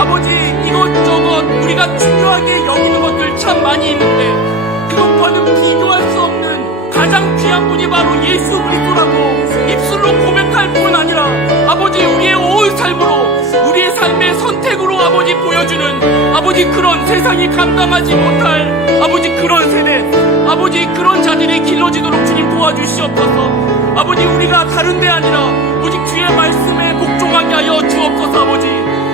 아버지 이것저것 우리가 중요하게 여기는 것들 참 많이 있는데 그것과는 비교할 수 없는 가장 귀한 분이 바로 예수 그리스도라고 입술로 고백할 뿐 아니라 아버지 우리의 온 삶으로 우리의 삶의 선택으로 아버지 보여주는 아버지 그런 세상이 감당하지 못할 아버지 그런 세대, 아버지 그런 자들이 길러지도록 주님 도와주시옵소서. 아버지 우리가 다른 데 아니라 오직 주의 말씀에 복종하게 하여 주옵소서.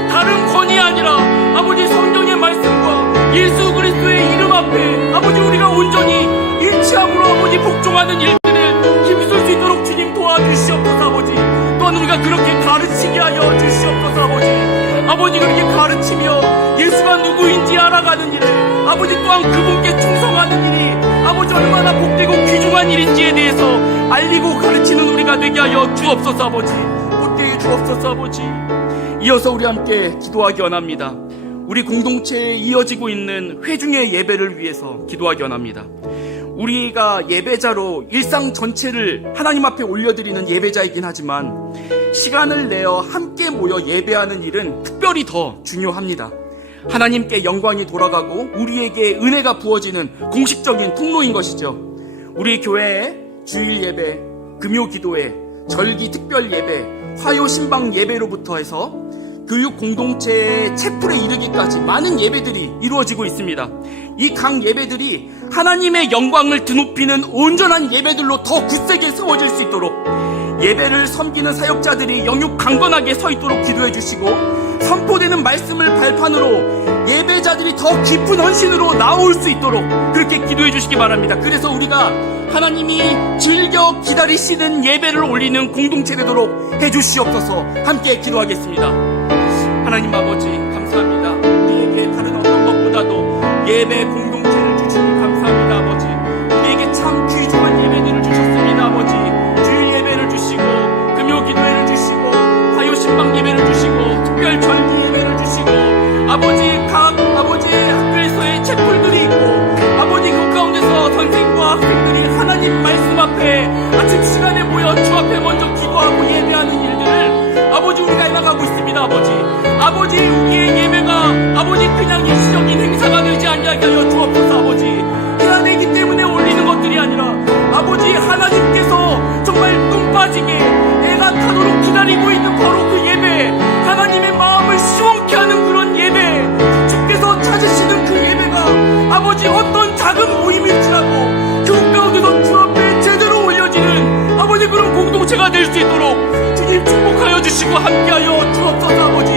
다른 권위 아니라 아버지 성경의 말씀과 예수 그리스도의 이름 앞에 아버지 우리가 온전히 일치함으로 아버지 복종하는 일들을 힘쓸 수 있도록 주님 도와주시옵소서. 또한 우리가 그렇게 가르치게 하여 주시옵소서. 아버지 그렇게 가르치며 예수가 누구인지 알아가는 일을 아버지 또한 그분께 충성하는 일이 아버지 얼마나 복되고 귀중한 일인지에 대해서 알리고 가르치는 우리가 되게 하여 주옵소서. 복되게 해 주옵소서. 이어서 우리 함께 기도하기 원합니다. 우리 공동체에 이어지고 있는 회중의 예배를 위해서 기도하기 원합니다. 우리가 예배자로 일상 전체를 하나님 앞에 올려드리는 예배자이긴 하지만 시간을 내어 함께 모여 예배하는 일은 특별히 더 중요합니다. 하나님께 영광이 돌아가고 우리에게 은혜가 부어지는 공식적인 통로인 것이죠. 우리 교회의 주일 예배, 금요 기도회, 절기 특별 예배, 화요 신방 예배로부터 해서 교육 공동체의 채플에 이르기까지 많은 예배들이 이루어지고 있습니다. 이 각 예배들이 하나님의 영광을 드높이는 온전한 예배들로 더 굳세게 세워질 수 있도록 예배를 섬기는 사역자들이 영육 강건하게 서 있도록 기도해 주시고 선포되는 말씀을 발판으로 예배자들이 더 깊은 헌신으로 나올 수 있도록 그렇게 기도해 주시기 바랍니다. 그래서 우리가 하나님이 즐겨 기다리시는 예배를 올리는 공동체 되도록 해주시옵소서. 함께 기도하겠습니다. 하나님 아버지 감사합니다. 우리에게 다른 어떤 것보다도 예배 공동체를 주시니 감사합니다. 아버지 우리에게 참 귀중한 예배들을 주셨습니다. 아버지 주일 예배를 주시고 금요 기도회를 주시고 화요 신방 예배를 주시고 특별 절기 예배를 주시고 아버지 각 아버지의 학교에서의 채플들이 있고 아버지 그 가운데서 선생과 학생들이 하나님 말씀 앞에 아침 시간에 모여 주 앞에 먼저 기도하고 예배하는 일들을 아버지 우리가 해나가고 있습니다. 아버지 우리의 예배가 아버지 그냥 일시적인 행사가 되지 않게 하여 주옵소서. 아버지 해야 되기 때문에 올리는 것들이 아니라 아버지 하나님께서 정말 눈 빠지게 애가 타도록 기다리고 있는 바로 그 예배, 하나님의 마음을 시원케 하는 그런 예배, 주께서 찾으시는 그 예배가 아버지 어떤 작은 모임일지라도 그 가운데서 주 앞에 제대로 올려지는 아버지 그런 공동체가 될 수 있도록 주님 축복하여 주시고 함께하여 주옵소서. 아버지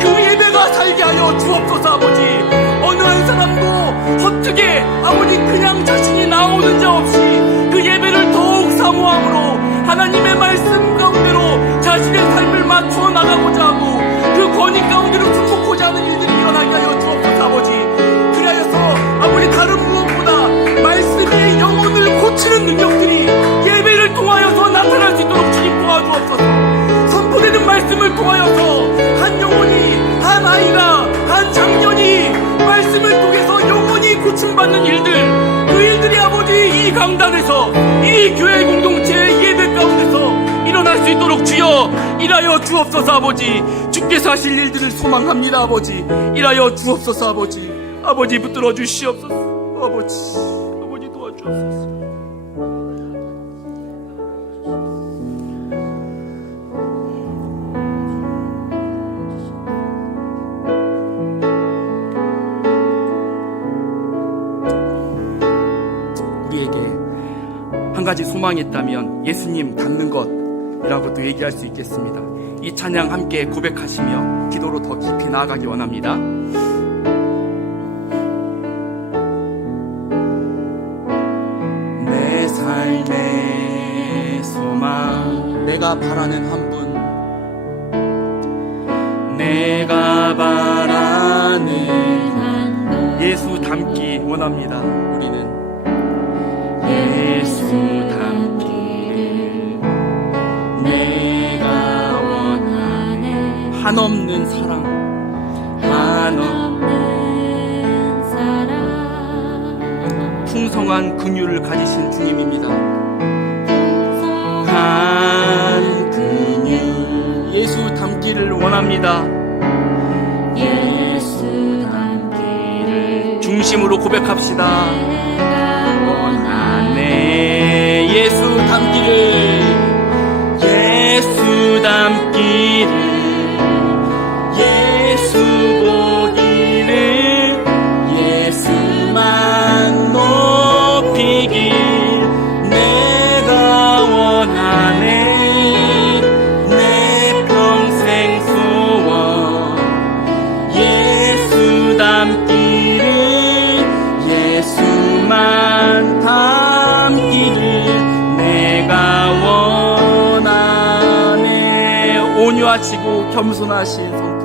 그 예배가 살게 하여 주옵소서. 아버지 어느 한 사람도 헛되게 아버지 그냥 자신이 나오는 자 없이 그 예배를 더욱 사모함으로 하나님의 말씀 가운데로 자신의 삶을 맞추어 나가고자 하고 그 번인 가운데로 극복하지 않은 일들이 일어나게 하여 주옵소서 아버지. 그리하여서 아버지 다른 무엇보다 말씀의 영혼을 고치는 능력들이 예배를 통하여서 나타날 수 있도록 주님 도와주옵소서. 선포되는 말씀을 통하여서 한 영혼이, 한 아이가, 한 장년이 말씀을 통해서 영혼이 고침받는 일들, 그 일들이 아버지 이 강단에서, 이 교회 공동체의 예배 가운데서 일어날 수 있도록 주여 일하여 주옵소서 아버지. 주께서 하실 일들을 소망합니다 아버지. 일하여 주옵소서 아버지. 아버지 붙들어 주시옵소서 아버지 도와주옵소서. 우리에게 한 가지 소망이 있다면 예수님 닮는 것이라고도 얘기할 수 있겠습니다. 이 찬양 함께 고백하시며 기도로 더 깊이 나아가기 원합니다. 내 삶의 소망, 내가 바라는 한 분, 내가 바라는 한 분, 예수 닮기 원합니다. 우리는 예수 닮기를 내가 원하네. 한없는 사랑, 한없는 사랑, 풍성한 긍휼을 가지신 주님입니다. 풍성한 긍휼, 예수 닮기를 원합니다. 예수 닮기를 중심으로 고백합시다. 예수 닮기를, 예수 닮기를, 예수 보기를, 예수만 높이길 내가 원하네. 내 평생 소원, 예수 닮기를, 예수만 닮기를 내가 원하네. 온유하시고 겸손하신 성품,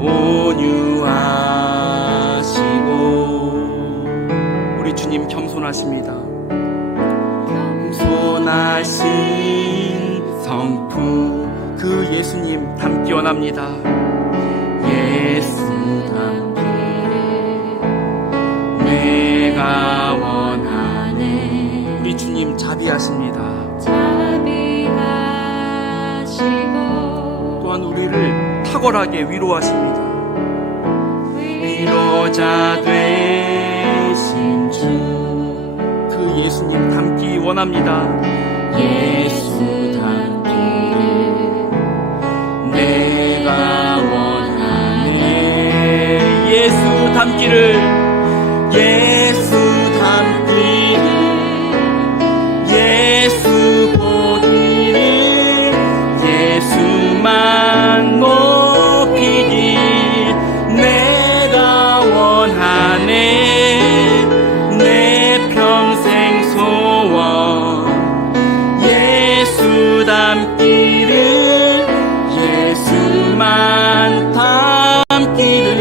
온유하시고 우리 주님 겸손하십니다. 겸손하신 성품, 그 예수님 닮기 원합니다. 예수 닮기를 내가 원하네. 우리 주님 자비하십니다. 자비하시고 또한 우리를 탁월하게 위로하십니다. 위로자 되신 주, 그 예수님 닮기 원합니다. 예수 닮기를 내가 원하네. 예수 닮기를, 예수 닮기를, 예수 보기를, 예수만 높이길 내가 원하네. 내 평생 소원, 예수 닮기를, 예수만 닮기를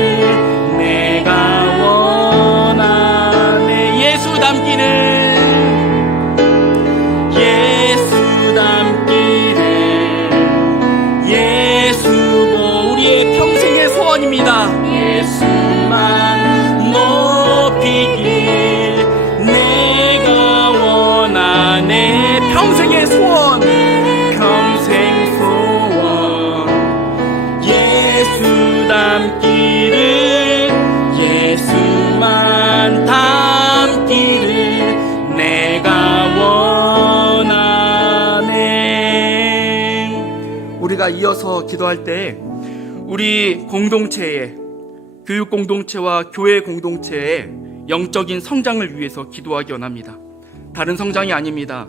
내가 원하네. 예수 닮기를, 예수 닮기를, 예수고 우리의 평생의 소원입니다. 예수만 높이길 내가 원하네. 평생의 소원, 평생 소원, 예수 닮기를, 예수만 닮기를 내가 원하네. 우리가 이어서 기도할 때 우리 공동체의, 교육 공동체와 교회 공동체의 영적인 성장을 위해서 기도하기 원합니다. 다른 성장이 아닙니다.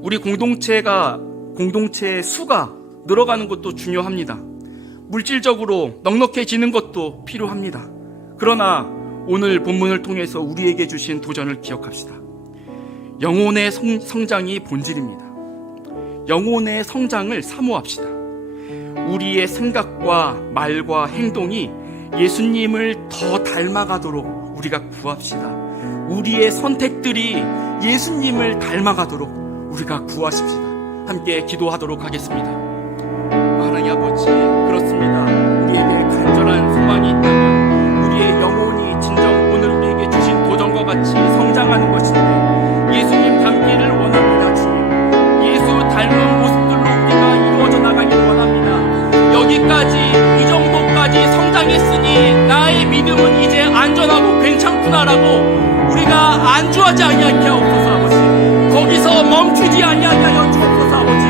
우리 공동체의 수가 늘어가는 것도 중요합니다. 물질적으로 넉넉해지는 것도 필요합니다. 그러나 오늘 본문을 통해서 우리에게 주신 도전을 기억합시다. 영혼의 성장이 본질입니다. 영혼의 성장을 사모합시다. 우리의 생각과 말과 행동이 예수님을 더 닮아가도록 우리가 구합시다. 우리의 선택들이 예수님을 닮아가도록 우리가 구하십시다. 함께 기도하도록 하겠습니다. 하나님 아버지, 그렇습니다. 우리에게 간절한 소망이 있다면 우리의 영혼이 진정 오늘 우리에게 주신 도전과 같이 성장하는 것인데, 예수님 닮기를 원합니다. 주님, 예수 닮은 모습들로 우리가 이루어져 나가길 원합니다. 여기까지, 이 정도까지 성장했으니 나의 믿음은 이제 안전하고 괜찮구나라고 우리가 안주하지 아니하게 하옵소서. 아버지, 거기서 멈추지 아니하게 하여 주옵소서. 아버지,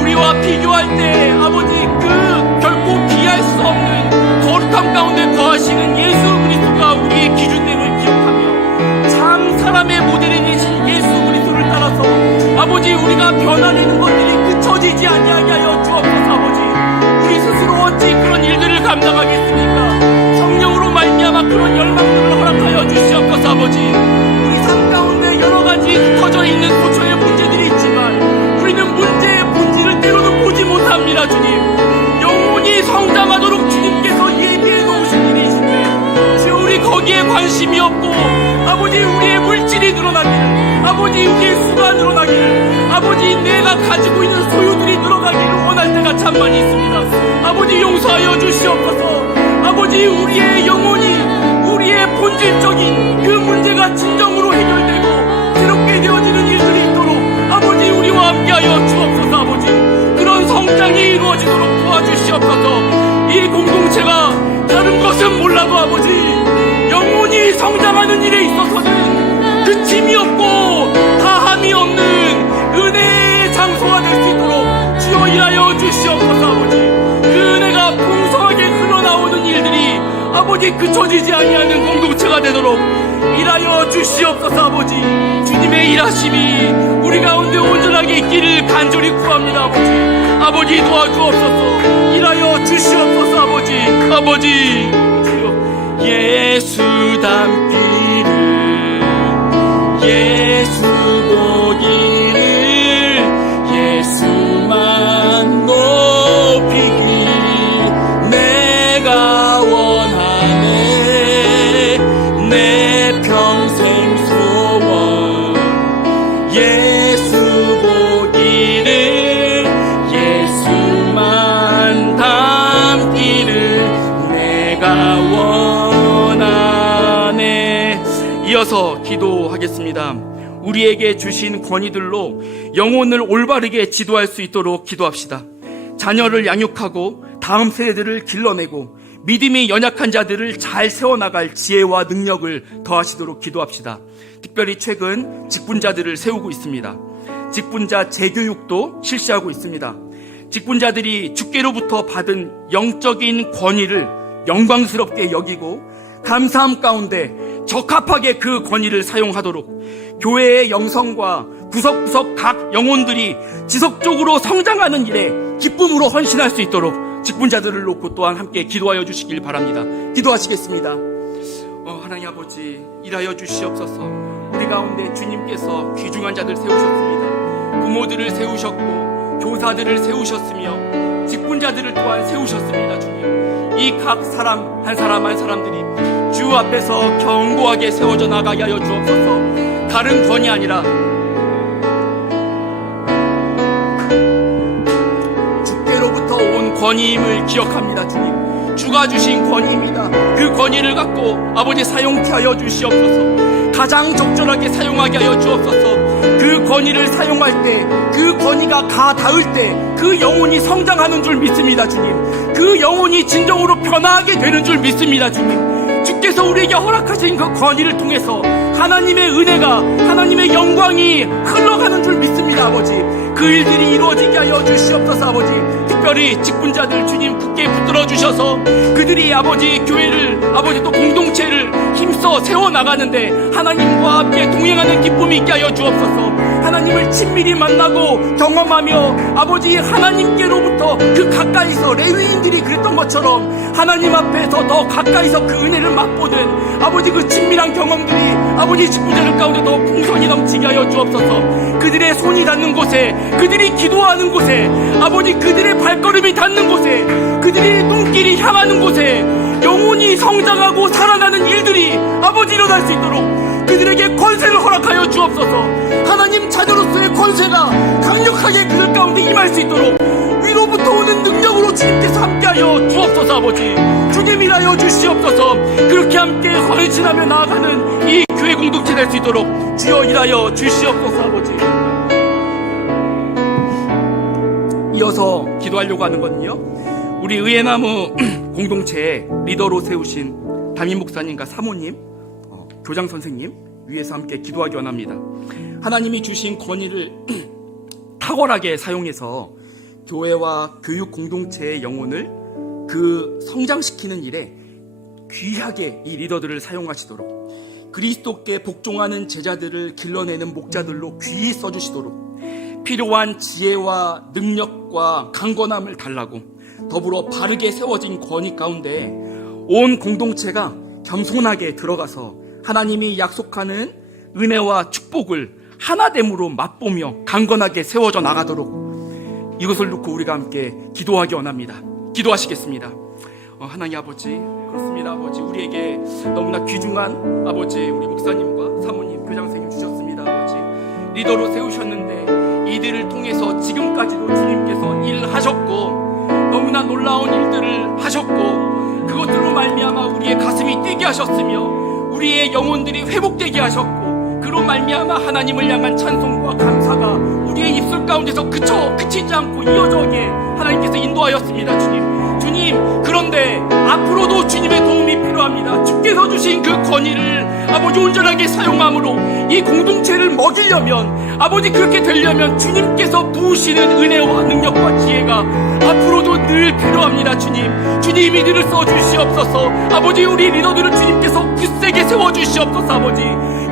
우리와 비교할 때 아버지, 그 결코 비할 수 없는 거룩함 가운데 거하시는 예수 그리스도가 우리의 기준됨을 기억하며 참 사람의 모델이신 예수 그리스도를 따라서 아버지, 우리가 변화되는 것들이 그쳐지지 아니하게 하여 주옵소서. 아버지, 우리 스스로 어찌 그런 일들을 감당하겠습니까? 성령으로 말미암아 그런 열망들을 허락하여 주시옵소서. 아버지, 우리 삶 가운데 여러 가지 흩어져 있는 고초의 문제들이 있지만 우리는 문제의 본질을 때로는 보지 못합니다. 주님, 영혼이 성장하도록 주님께서 예비해 놓으신 일이신데 주여, 우리 거기에 관심이 없고 아버지, 우리의 물질이 늘어나기를, 아버지, 우리의 수가 늘어나기를, 아버지, 내가 가지고 있는 소유들이 늘어나기를 원할 때가 참 많이 있습니다. 아버지, 용서하여 주시옵소서. 아버지, 우리의 영혼이, 우리의 본질적인 그 문제가 진정으로 해결되고 새롭게 되어지는 일들이 있도록 아버지, 우리와 함께하여 주옵소서. 아버지, 그런 성장이 이루어지도록 도와주시옵소서. 이 공동체가 다른 것은 몰라도 아버지, 영혼이 성장하는 일에 있어서는 그침이 없고 다함이 없는 은혜의 장소가 될 수 있도록 주여 일하여 주시옵소서. 아버지, 그 은혜가 풍성하게 흘러나오는 일들이 아버지 그쳐지지 아니하는 공동체가 되도록 일하여 주시옵소서. 아버지, 주님의 일하심이 우리 가운데 온전하게 있기를 간절히 구합니다. 아버지, 아버지 도와주옵소서. 일하여 주시옵소서. 아버지, 아버지, 주여, 예수 닮기를, 예수 보기를, 예수만 높이기 내가 원하네. 내 평생 소원 예수 보기를, 예수만 닮기를 내가 원하네. 이어서 기도하겠습니다. 우리에게 주신 권위들로 영혼을 올바르게 지도할 수 있도록 기도합시다. 자녀를 양육하고 다음 세대들을 길러내고 믿음이 연약한 자들을 잘 세워나갈 지혜와 능력을 더하시도록 기도합시다. 특별히 최근 직분자들을 세우고 있습니다. 직분자 재교육도 실시하고 있습니다. 직분자들이 주께로부터 받은 영적인 권위를 영광스럽게 여기고 감사함 가운데 적합하게 그 권위를 사용하도록, 교회의 영성과 구석구석 각 영혼들이 지속적으로 성장하는 일에 기쁨으로 헌신할 수 있도록 직분자들을 놓고 또한 함께 기도하여 주시길 바랍니다. 기도하시겠습니다. 하나님 아버지, 일하여 주시옵소서. 우리 가운데 주님께서 귀중한 자들 세우셨습니다. 부모들을 세우셨고 교사들을 세우셨으며 직분자들을 또한 세우셨습니다. 주님, 이 각 사람 한 사람 한 사람들이 주 앞에서 견고하게 세워져 나가게 하여 주옵소서. 다른 권이 아니라 주께로부터 온 권위임을 기억합니다. 주님, 주가 주신 권위입니다. 그 권위를 갖고 아버지 사용케 하여 주시옵소서. 가장 적절하게 사용하게 하여 주옵소서. 그 권위를 사용할 때, 그 권위가 가 닿을 때 그 영혼이 성장하는 줄 믿습니다. 주님, 그 영혼이 진정으로 변화하게 되는 줄 믿습니다. 주님, 주께서 우리에게 허락하신 그 권위를 통해서 하나님의 은혜가, 하나님의 영광이 흘러가는 줄 믿습니다. 아버지, 그 일들이 이루어지게 하여 주시옵소서. 아버지, 특별히 직분자들 주님 굳게 붙들어 주셔서 그들이 아버지 교회를, 아버지 또 공동체를 힘써 세워나가는데 하나님과 함께 동행하는 기쁨이 있게 하여 주옵소서. 하나님을 친밀히 만나고 경험하며 아버지 하나님께로부터 그 가까이서, 레위인들이 그랬던 것처럼 하나님 앞에서 더 가까이서 그 은혜를 맛보는 아버지 그 친밀한 경험들이 아버지 직분자들 가운데 더 풍성히 넘치게 하여 주옵소서. 그들의 손이 닿는 곳에, 그들이 기도하는 곳에, 아버지 그들의 발걸음이 닿는 곳에 그들이 눈길이 향하는 곳에 영혼이 성장하고 살아나는 일들이 아버지 일어날 수 있도록 그들에게 권세를 허락하여 주옵소서. 하나님 자녀로서의 권세가 강력하게 그들 가운데 임할 수 있도록 위로부터 오는 능력으로 주님께서 함께하여 주옵소서. 아버지 주님 일하여 주시옵소서. 그렇게 함께 헌신하며 나아가는 이 교회 공동체 될 수 있도록 주여 일하여 주시옵소서. 아버지 이어서 기도하려고 하는 건요, 우리 의회나무 공동체의 리더로 세우신 담임 목사님과 사모님, 교장 선생님 위해서 함께 기도하기 원합니다. 하나님이 주신 권위를 탁월하게 사용해서 교회와 교육 공동체의 영혼을 그 성장시키는 일에 귀하게 이 리더들을 사용하시도록, 그리스도께 복종하는 제자들을 길러내는 목자들로 귀히 써주시도록 필요한 지혜와 능력과 강건함을 달라고, 더불어 바르게 세워진 권위 가운데 온 공동체가 겸손하게 들어가서 하나님이 약속하는 은혜와 축복을 하나됨으로 맛보며 강건하게 세워져 나가도록, 이것을 놓고 우리가 함께 기도하기 원합니다. 기도하시겠습니다. 하나님 아버지, 그렇습니다. 아버지 우리에게 너무나 귀중한 아버지 우리 목사님과 사모님, 교장 선생님 주셨습니다. 아버지 리더로 세우셨는데 이들을 통해서 지금까지도 주님께서 일하셨고 너무나 놀라운 일들을 하셨고, 그것들로 말미암아 우리의 가슴이 뛰게 하셨으며 우리의 영혼들이 회복되게 하셨고, 그로 말미암아 하나님을 향한 찬송과 감사가 우리의 입술 가운데서 그치지 않고 이어져게 하나님께서 인도하였습니다. 주님, 그런데 앞으로도 주님의 도움이 필요합니다. 주께서 주신 그 권위를 아버지 온전하게 사용함으로 이 공동체를 먹이려면, 아버지 그렇게 되려면 주님께서 부으시는 은혜와 능력과 지혜가 앞으로도 늘 필요합니다. 주님 이들을 써주시옵소서. 아버지 우리 리더들을 주님께서 굳세게 세워주시옵소서. 아버지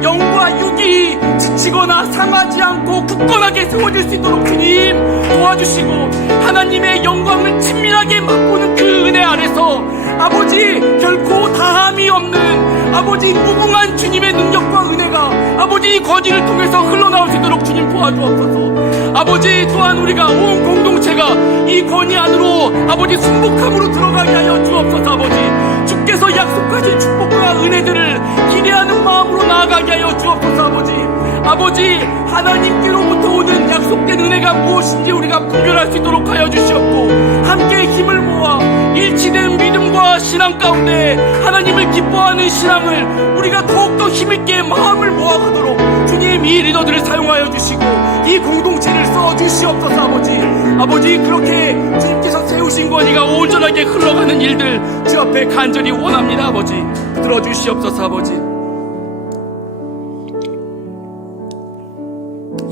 영과 육이 지치거나 상하지 않고 굳건하게 세워질 수 있도록 주님 도와주시고, 하나님의 영광을 친밀하게 맛보는 그 은혜 아래서 아버지 결코 다함이 없는 아버지 무궁한 주님의 능력과 은혜가 아버지 이 권위를 통해서 흘러나올 수 있도록 주님 도와주옵소서. 아버지 또한 우리가 온 공동체가 이 권위 안으로 아버지 순복함으로 들어가게 하여 주옵소서. 아버지 주께서 약속하신 축복과 은혜들을 기대하는 마음으로 나아가게 하여 주옵소서. 아버지 하나님께로부터 오는 약속된 은혜가 무엇인지 우리가 분별할 수 있도록 하여 주시옵고, 함께 힘을 모아 일치된 믿음과 신앙 가운데 하나님을 기뻐하는 신앙을 우리가 더욱더 힘있게 마음을 모아가도록 주님 이 리더들을 사용하여 주시고 이 공동체를 써주시옵소서. 아버지 그렇게 주님께서 세우신 권위가 온전하게 흘러가는 일들 주 앞에 간절히 원합니다. 아버지 들어주시옵소서. 아버지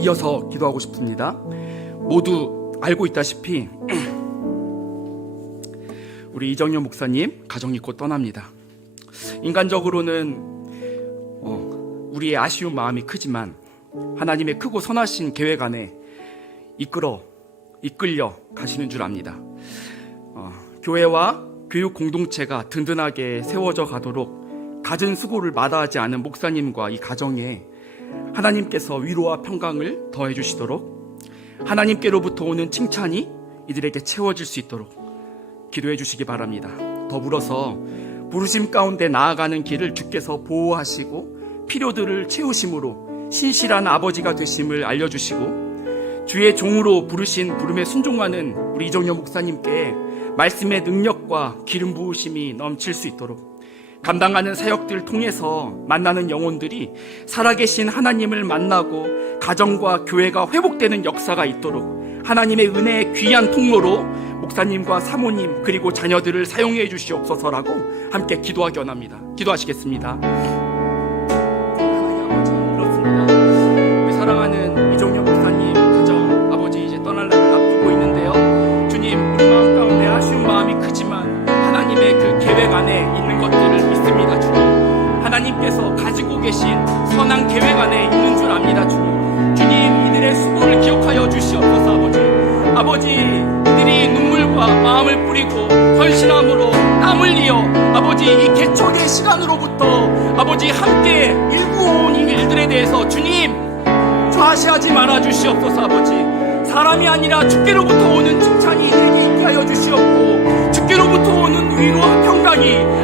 이어서 기도하고 싶습니다. 모두 알고 있다시피 우리 이정현 목사님 가정이 곧 떠납니다. 인간적으로는 우리의 아쉬운 마음이 크지만 하나님의 크고 선하신 계획 안에 이끌려 가시는 줄 압니다. 교회와 교육 공동체가 든든하게 세워져 가도록 갖은 수고를 마다하지 않은 목사님과 이 가정에 하나님께서 위로와 평강을 더해 주시도록, 하나님께로부터 오는 칭찬이 이들에게 채워질 수 있도록 기도해 주시기 바랍니다. 더불어서 부르심 가운데 나아가는 길을 주께서 보호하시고 필요들을 채우심으로 신실한 아버지가 되심을 알려주시고, 주의 종으로 부르신 부름에 순종하는 우리 이정현 목사님께 말씀의 능력과 기름 부으심이 넘칠 수 있도록, 감당하는 사역들을 통해서 만나는 영혼들이 살아계신 하나님을 만나고 가정과 교회가 회복되는 역사가 있도록 하나님의 은혜의 귀한 통로로 목사님과 사모님 그리고 자녀들을 사용해 주시옵소서라고 함께 기도하기 원합니다. 기도하시겠습니다. 하나님 아버지, 그렇습니다. 우리 사랑하는 이정현 목사님 가정 아버지 이제 떠날 날을 앞두고 있는데요, 주님 우리 마음 가운데 아쉬운 마음이 크지만 하나님의 그 계획 안에 있는 것들을 믿습니다. 주님 하나님께서 가지고 계신 선한 계획 안에 있는 줄 압니다. 주님 이들의 수고를 기억하여 주시옵소서. 아버지 이들이 눈물과 마음을 뿌리고 헌신함으로 땀 흘리어 아버지 이 개척의 시간으로부터 아버지 함께 일구어온 이 일들에 대해서 주님 좌시하지 말아 주시옵소서. 아버지 사람이 아니라 주께로부터 오는 칭찬이 이들에게 있게 하여 주시옵고, 주께로부터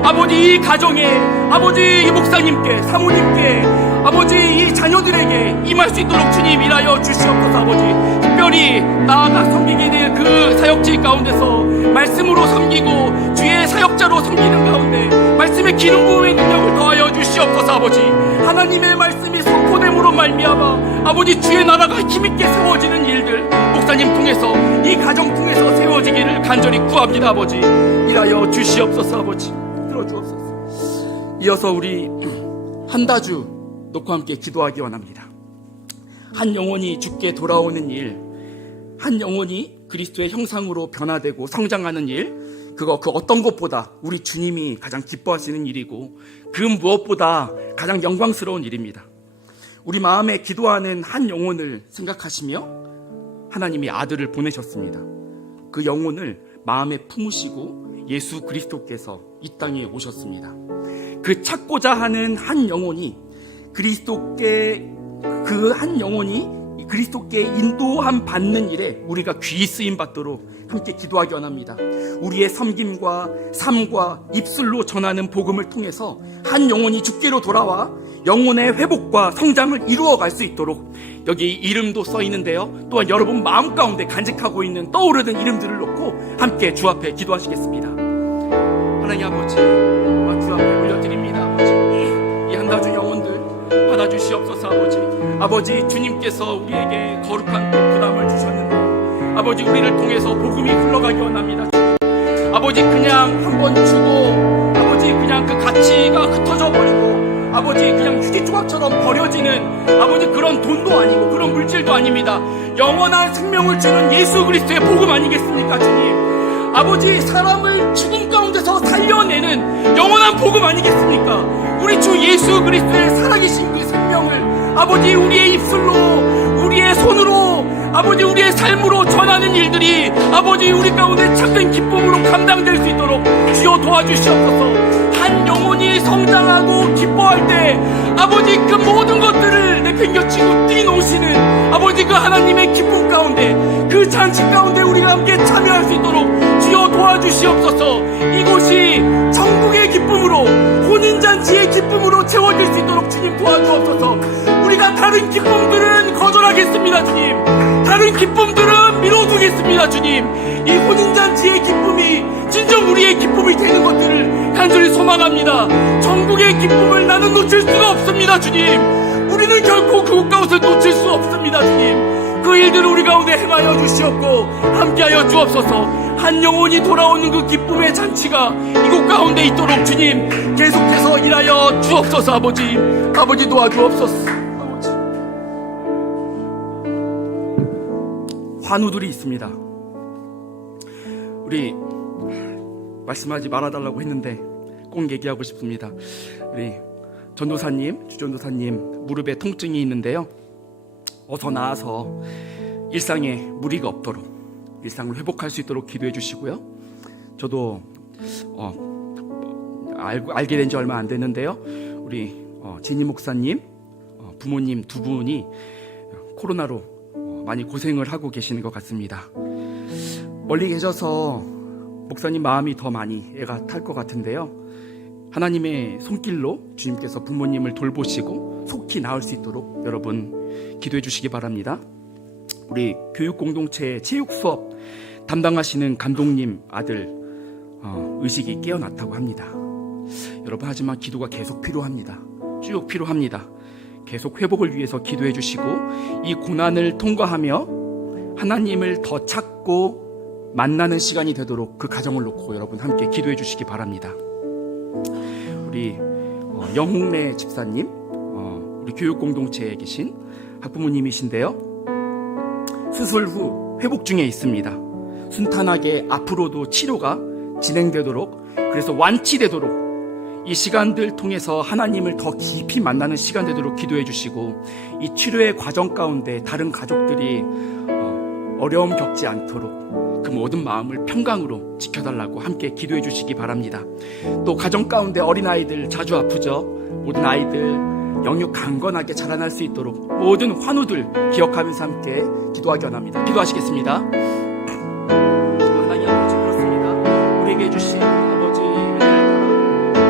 아버지 이 가정에, 아버지 이 목사님께, 사모님께, 아버지 이 자녀들에게 임할 수 있도록 주님 일하여 주시옵소서. 아버지 특별히 나아가 섬기게 될 그 사역지 가운데서 말씀으로 섬기고 주의 사역자로 섬기는 가운데 말씀의 기름 부음의 능력을 더하여 주시옵소서. 아버지 하나님의 말씀이 선포됨으로 말미암아 아버지 주의 나라가 힘있게 세워지는 일들 목사님 통해서 이 가정 통해서 세워지기를 간절히 구합니다. 아버지 일하여 주시옵소서. 아버지 들어주옵소서. 이어서 우리 한다주 놓고 함께 기도하기 원합니다. 한 영혼이 주께 돌아오는 일, 한 영혼이 그리스도의 형상으로 변화되고 성장하는 일, 그 어떤 것보다 우리 주님이 가장 기뻐하시는 일이고 그 무엇보다 가장 영광스러운 일입니다. 우리 마음에 기도하는 한 영혼을 생각하시며 하나님이 아들을 보내셨습니다. 그 영혼을 마음에 품으시고 예수 그리스도께서 이 땅에 오셨습니다. 그 찾고자 하는 한 영혼이 그리스도께 그 한 영혼이 그리스도께 인도함 받는 일에 우리가 귀히 쓰임 받도록 함께 기도하기 원합니다. 우리의 섬김과 삶과 입술로 전하는 복음을 통해서 한 영혼이 주께로 돌아와 영혼의 회복과 성장을 이루어갈 수 있도록 여기 이름도 써 있는데요. 또한 여러분 마음 가운데 간직하고 있는 떠오르는 이름들을 놓고 함께 주 앞에 기도하시겠습니다. 하나님 아버지 주 앞에 올려드립니다. 아버지 이 한다주 영혼들 받아주시옵소서. 아버지 주님께서 우리에게 거룩한 부담을 주셨는데 아버지 우리를 통해서 복음이 흘러가기 원합니다. 아버지 그냥 한번 주고 아버지 그냥 그 가치가 흩어져 버리고 아버지 그냥 휴지 조각처럼 버려지는 아버지 그런 돈도 아니고 그런 물질도 아닙니다. 영원한 생명을 주는 예수 그리스도의 복음 아니겠습니까 주님. 아버지 사람을 죽음 가운데서 살려내는 영원한 복음 아니겠습니까. 우리 주 예수 그리스도의 살아계신 그 생명을 아버지 우리의 입술로 우리의 손으로 아버지 우리의 삶으로 전하는 일들이 아버지 우리 가운데 참된 기쁨으로 감당될 수 있도록 주여 도와주시옵소서. 한 영혼이 성장하고 기뻐할 때 아버지 그 모든 것들을 내팽겨치고 뛰노시는 아버지 그 하나님의 기쁨 가운데 그 잔치 가운데 우리가 함께 참여할 수 있도록 주여 도와주시옵소서. 이곳이 천국의 기쁨으로 혼인잔치의 기쁨으로 채워질 수 있도록 주님 도와주옵소서. 우리가 다른 기쁨들은 거절하겠습니다 주님. 다른 기쁨들은 미뤄두겠습니다 주님. 이 혼인잔치의 기쁨이 진정 우리의 기쁨이 되는 것들을 간절히 소망합니다. 천국의 기쁨을 나는 놓칠 수가 없습니다 주님. 우리는 결코 그곳 가운데 놓칠 수 없습니다 주님. 그 일들을 우리 가운데 행하여 주시옵고 함께하여 주옵소서. 한 영혼이 돌아오는 그 기쁨의 잔치가 이곳 가운데 있도록 주님 계속해서 일하여 주옵소서. 아버지 도와주옵소서. 환우들이 있습니다. 우리 말씀하지 말아달라고 했는데 꼭 얘기하고 싶습니다. 우리 전도사님, 주전도사님 무릎에 통증이 있는데요. 어서 나아서 일상에 무리가 없도록 일상을 회복할 수 있도록 기도해 주시고요. 저도 알게 된 지 얼마 안 됐는데요. 우리 진희 목사님 부모님 두 분이 코로나로 많이 고생을 하고 계시는 것 같습니다. 멀리 계셔서 목사님 마음이 더 많이 애가 탈 것 같은데요. 하나님의 손길로 주님께서 부모님을 돌보시고 속히 나을 수 있도록 여러분 기도해 주시기 바랍니다. 우리 교육공동체 체육 수업 담당하시는 감독님 아들 의식이 깨어났다고 합니다. 여러분 하지만 기도가 계속 필요합니다. 쭉 필요합니다. 계속 회복을 위해서 기도해 주시고 이 고난을 통과하며 하나님을 더 찾고 만나는 시간이 되도록 그 가정을 놓고 여러분 함께 기도해 주시기 바랍니다. 우리 영웅래 집사님 우리 교육공동체에 계신 학부모님이신데요. 수술 후 회복 중에 있습니다. 순탄하게 앞으로도 치료가 진행되도록 그래서 완치되도록 이 시간들 통해서 하나님을 더 깊이 만나는 시간 되도록 기도해 주시고 이 치료의 과정 가운데 다른 가족들이 어려움 겪지 않도록 그 모든 마음을 평강으로 지켜달라고 함께 기도해 주시기 바랍니다. 또 가정 가운데 어린아이들 자주 아프죠. 모든 아이들 영육 강건하게 자라날 수 있도록 모든 환우들 기억하면서 함께 기도하기 원합니다. 기도하시겠습니다. 하나님 아버지 그렇습니다. 우리에게 주신 아버지 은혜를 따라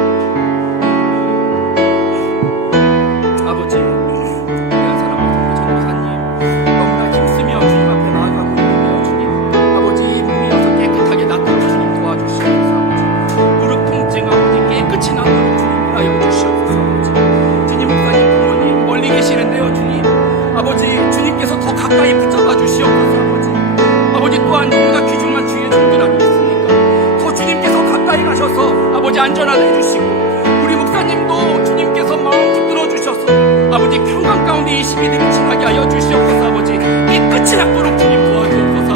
안전하다 해주시고, 우리 목사님도 주님께서 마음 붙들어 주셔서 아버지 평강 가운데 이 시기들을 지나게 하여 주시옵소서. 아버지 이 끝이 났도록 주님 도와주옵소서.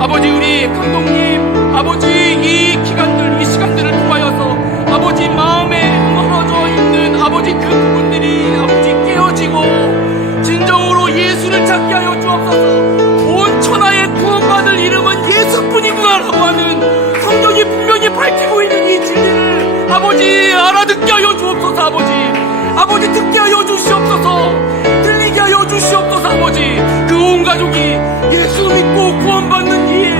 아버지 우리 감독님, 아버지 이 기간들, 이 시간들을 통하여서 아버지 마음에 멀어져 있는 아버지 그 부분들이 아버지 깨어지고 진정으로 예수를 찾게 하여 주옵소서. 온 천하에 구원받을 이름은 예수뿐이구나라고 하는 성경이 분명히 밝히고 있는 이 진리를 아버지 알아듣게 하여 주옵소서. 아버지 듣게 하여 주시옵소서. 들리게 하여 주시옵소서. 아버지 그 온 가족이 예수 믿고 구원받는 일,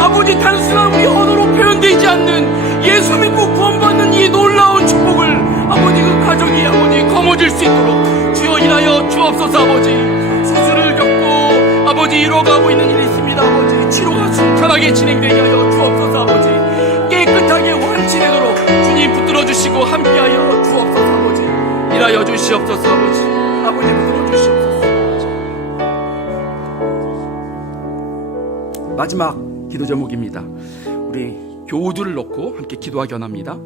아버지 단순한 우리 언어로 표현되지 않는 예수 믿고 구원받는 이 놀라운 축복을 아버지 그 가정이 아버지 거머쥘 수 있도록 주여 일하여 주옵소서. 아버지 수술을 겪고 아버지 이뤄가고 있는 일이 있습니다. 아버지 치료가 순탄하게 진행되게 하여 주옵소서. 아버지 깨끗하게 완치되도록 주님 붙들어 주시고 함께하여 주옵소서. 아버지 일하여 주시옵소서. 아버지 붙들어 주시옵소서. 마지막 기도 제목입니다. 우리 교우들을 놓고 함께 기도하기 원합니다.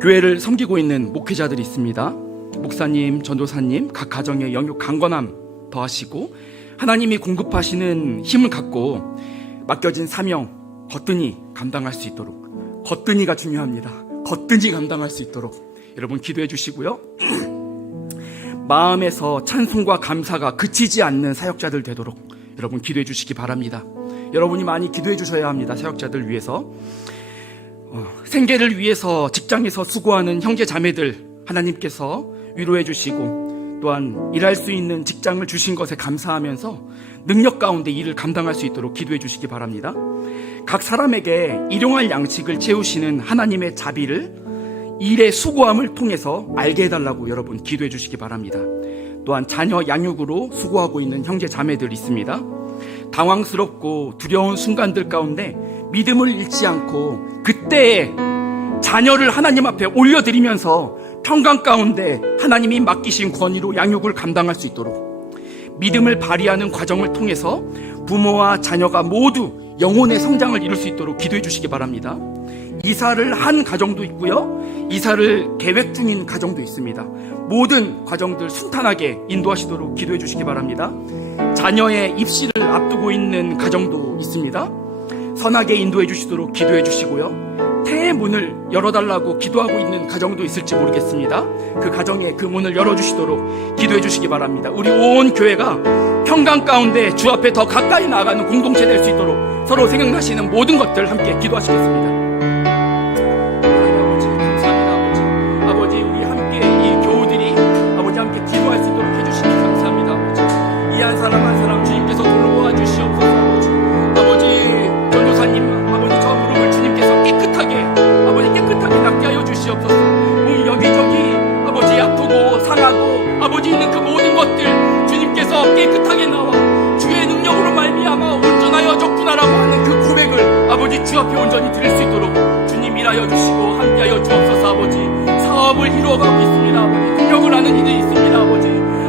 교회를 섬기고 있는 목회자들이 있습니다. 목사님, 전도사님, 각 가정에 영육 강건함 더하시고 하나님이 공급하시는 힘을 갖고 맡겨진 사명 거뜬히 감당할 수 있도록, 거뜬히가 중요합니다. 거뜬히 감당할 수 있도록 여러분 기도해 주시고요. 마음에서 찬송과 감사가 그치지 않는 사역자들 되도록 여러분 기도해 주시기 바랍니다. 여러분이 많이 기도해 주셔야 합니다. 사역자들 위해서. 생계를 위해서 직장에서 수고하는 형제 자매들 하나님께서 위로해 주시고 또한 일할 수 있는 직장을 주신 것에 감사하면서 능력 가운데 일을 감당할 수 있도록 기도해 주시기 바랍니다. 각 사람에게 일용할 양식을 채우시는 하나님의 자비를 일의 수고함을 통해서 알게 해달라고 여러분 기도해 주시기 바랍니다. 또한 자녀 양육으로 수고하고 있는 형제 자매들 있습니다. 당황스럽고 두려운 순간들 가운데 믿음을 잃지 않고 그때에 자녀를 하나님 앞에 올려드리면서 평강 가운데 하나님이 맡기신 권위로 양육을 감당할 수 있도록 믿음을 발휘하는 과정을 통해서 부모와 자녀가 모두 영혼의 성장을 이룰 수 있도록 기도해 주시기 바랍니다. 이사를 한 가정도 있고요, 이사를 계획 중인 가정도 있습니다. 모든 과정들 순탄하게 인도하시도록 기도해 주시기 바랍니다. 자녀의 입시를 앞두고 있는 가정도 있습니다. 선하게 인도해 주시도록 기도해 주시고요, 태의 문을 열어달라고 기도하고 있는 가정도 있을지 모르겠습니다. 그 가정에 그 문을 열어주시도록 기도해 주시기 바랍니다. 우리 온 교회가 평강 가운데 주 앞에 더 가까이 나아가는 공동체 될 수 있도록 서로 생각나시는 모든 것들 함께 기도하시겠습니다. 한 사람 한 사람 주님께서 돌보아 주시옵소서. 아버지 전도사님, 아버지 저 무릎을 주님께서 깨끗하게 낫게 하여 주시옵소서. 몸 여기저기 아버지 아프고 상하고 아버지 있는 그 모든 것들 주님께서 깨끗하게 나와 주의 능력으로 말미암아 온전하여졌구나라고 하는 그 고백을 아버지 주 앞에 온전히 드릴 수 있도록 주님 일하여 주시고 함께하여 주옵소서. 아버지 사업을 이루어가고 있습니다. 아버지 능력을 하는 이들이 있습니다.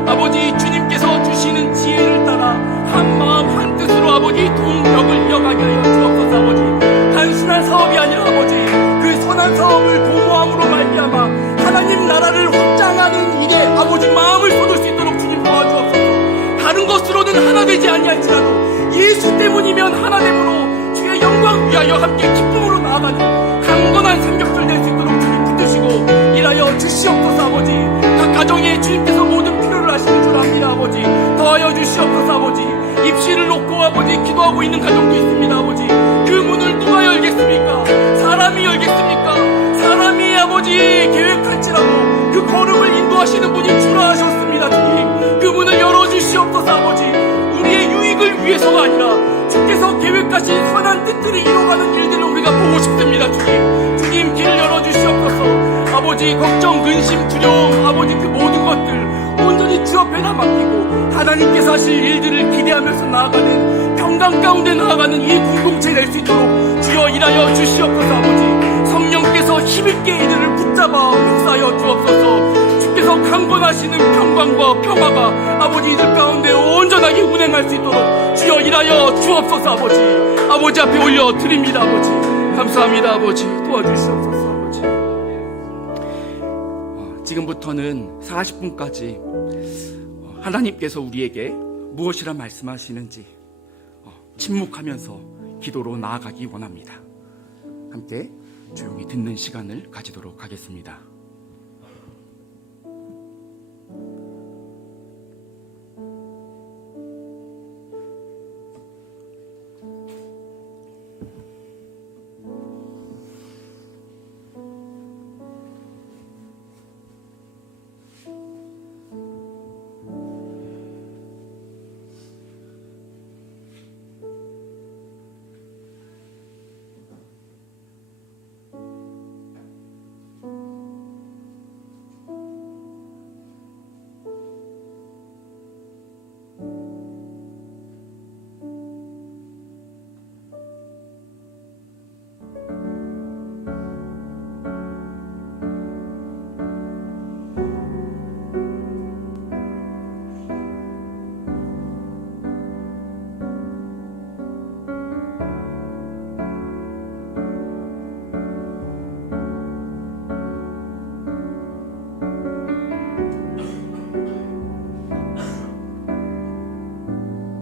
아버지 주님께서 주시는 지혜를 따라 한 마음 한 뜻으로 아버지 동력을 이어가게 하여 주옵소서. 아버지 단순한 사업이 아니라 아버지 그 선한 사업을 도모함으로 말미암아 하나님 나라를 확장하는 일에 아버지 마음을 쏟을 수 있도록 주님 도와주옵소서. 다른 것으로는 하나 되지 아니할지라도 예수 때문이면 하나됨으로 주의 영광 위하여 함께 기쁨으로 나아가는 강건한 삼겹살 될 수 있도록 주님 붙드시고 일하여 주시옵소서. 아버지 각 가정에 주님께서 모든 필요를 하시는 줄 압니다. 아버지 더하여 주시옵소서. 아버지 입시를 놓고 아버지 기도하고 있는 가정도 있습니다. 아버지 그 문을 누가 열겠습니까? 사람이 열겠습니까? 사람이 아버지 계획할지라도 그 걸음을 인도하시는 분이 주라 하셨습니다. 주님 그 문을 열어주시옵소서. 아버지 우리의 유익을 위해서가 아니라 주께서 계획하신 선한 뜻들을 이뤄가는 일들을 우리가 보고 싶습니다. 주님 길을 열어주시옵소서. 아버지 걱정, 근심, 두려움 아버지 그 모든 것들 온전히 주 앞에다 맡기고 하나님께서 하실 일들을 기대하면서 나아가는 평강 가운데 나아가는 이 공동체 될 수 있도록 주여 일하여 주시옵소서. 아버지 성령께서 힘있게 이들을 붙잡아 역사하여 주옵소서. 주께서 강건하시는 평강과 평화가 아버지 이들 가운데 온전하게 운행할 수 있도록 주여 일하여 주옵소서. 아버지 앞에 올려 드립니다. 아버지 감사합니다. 아버지 도와주시옵소서. 아버지 지금부터는 40분까지 하나님께서 우리에게 무엇이라 말씀하시는지 침묵하면서 기도로 나아가기 원합니다. 함께 조용히 듣는 시간을 가지도록 하겠습니다.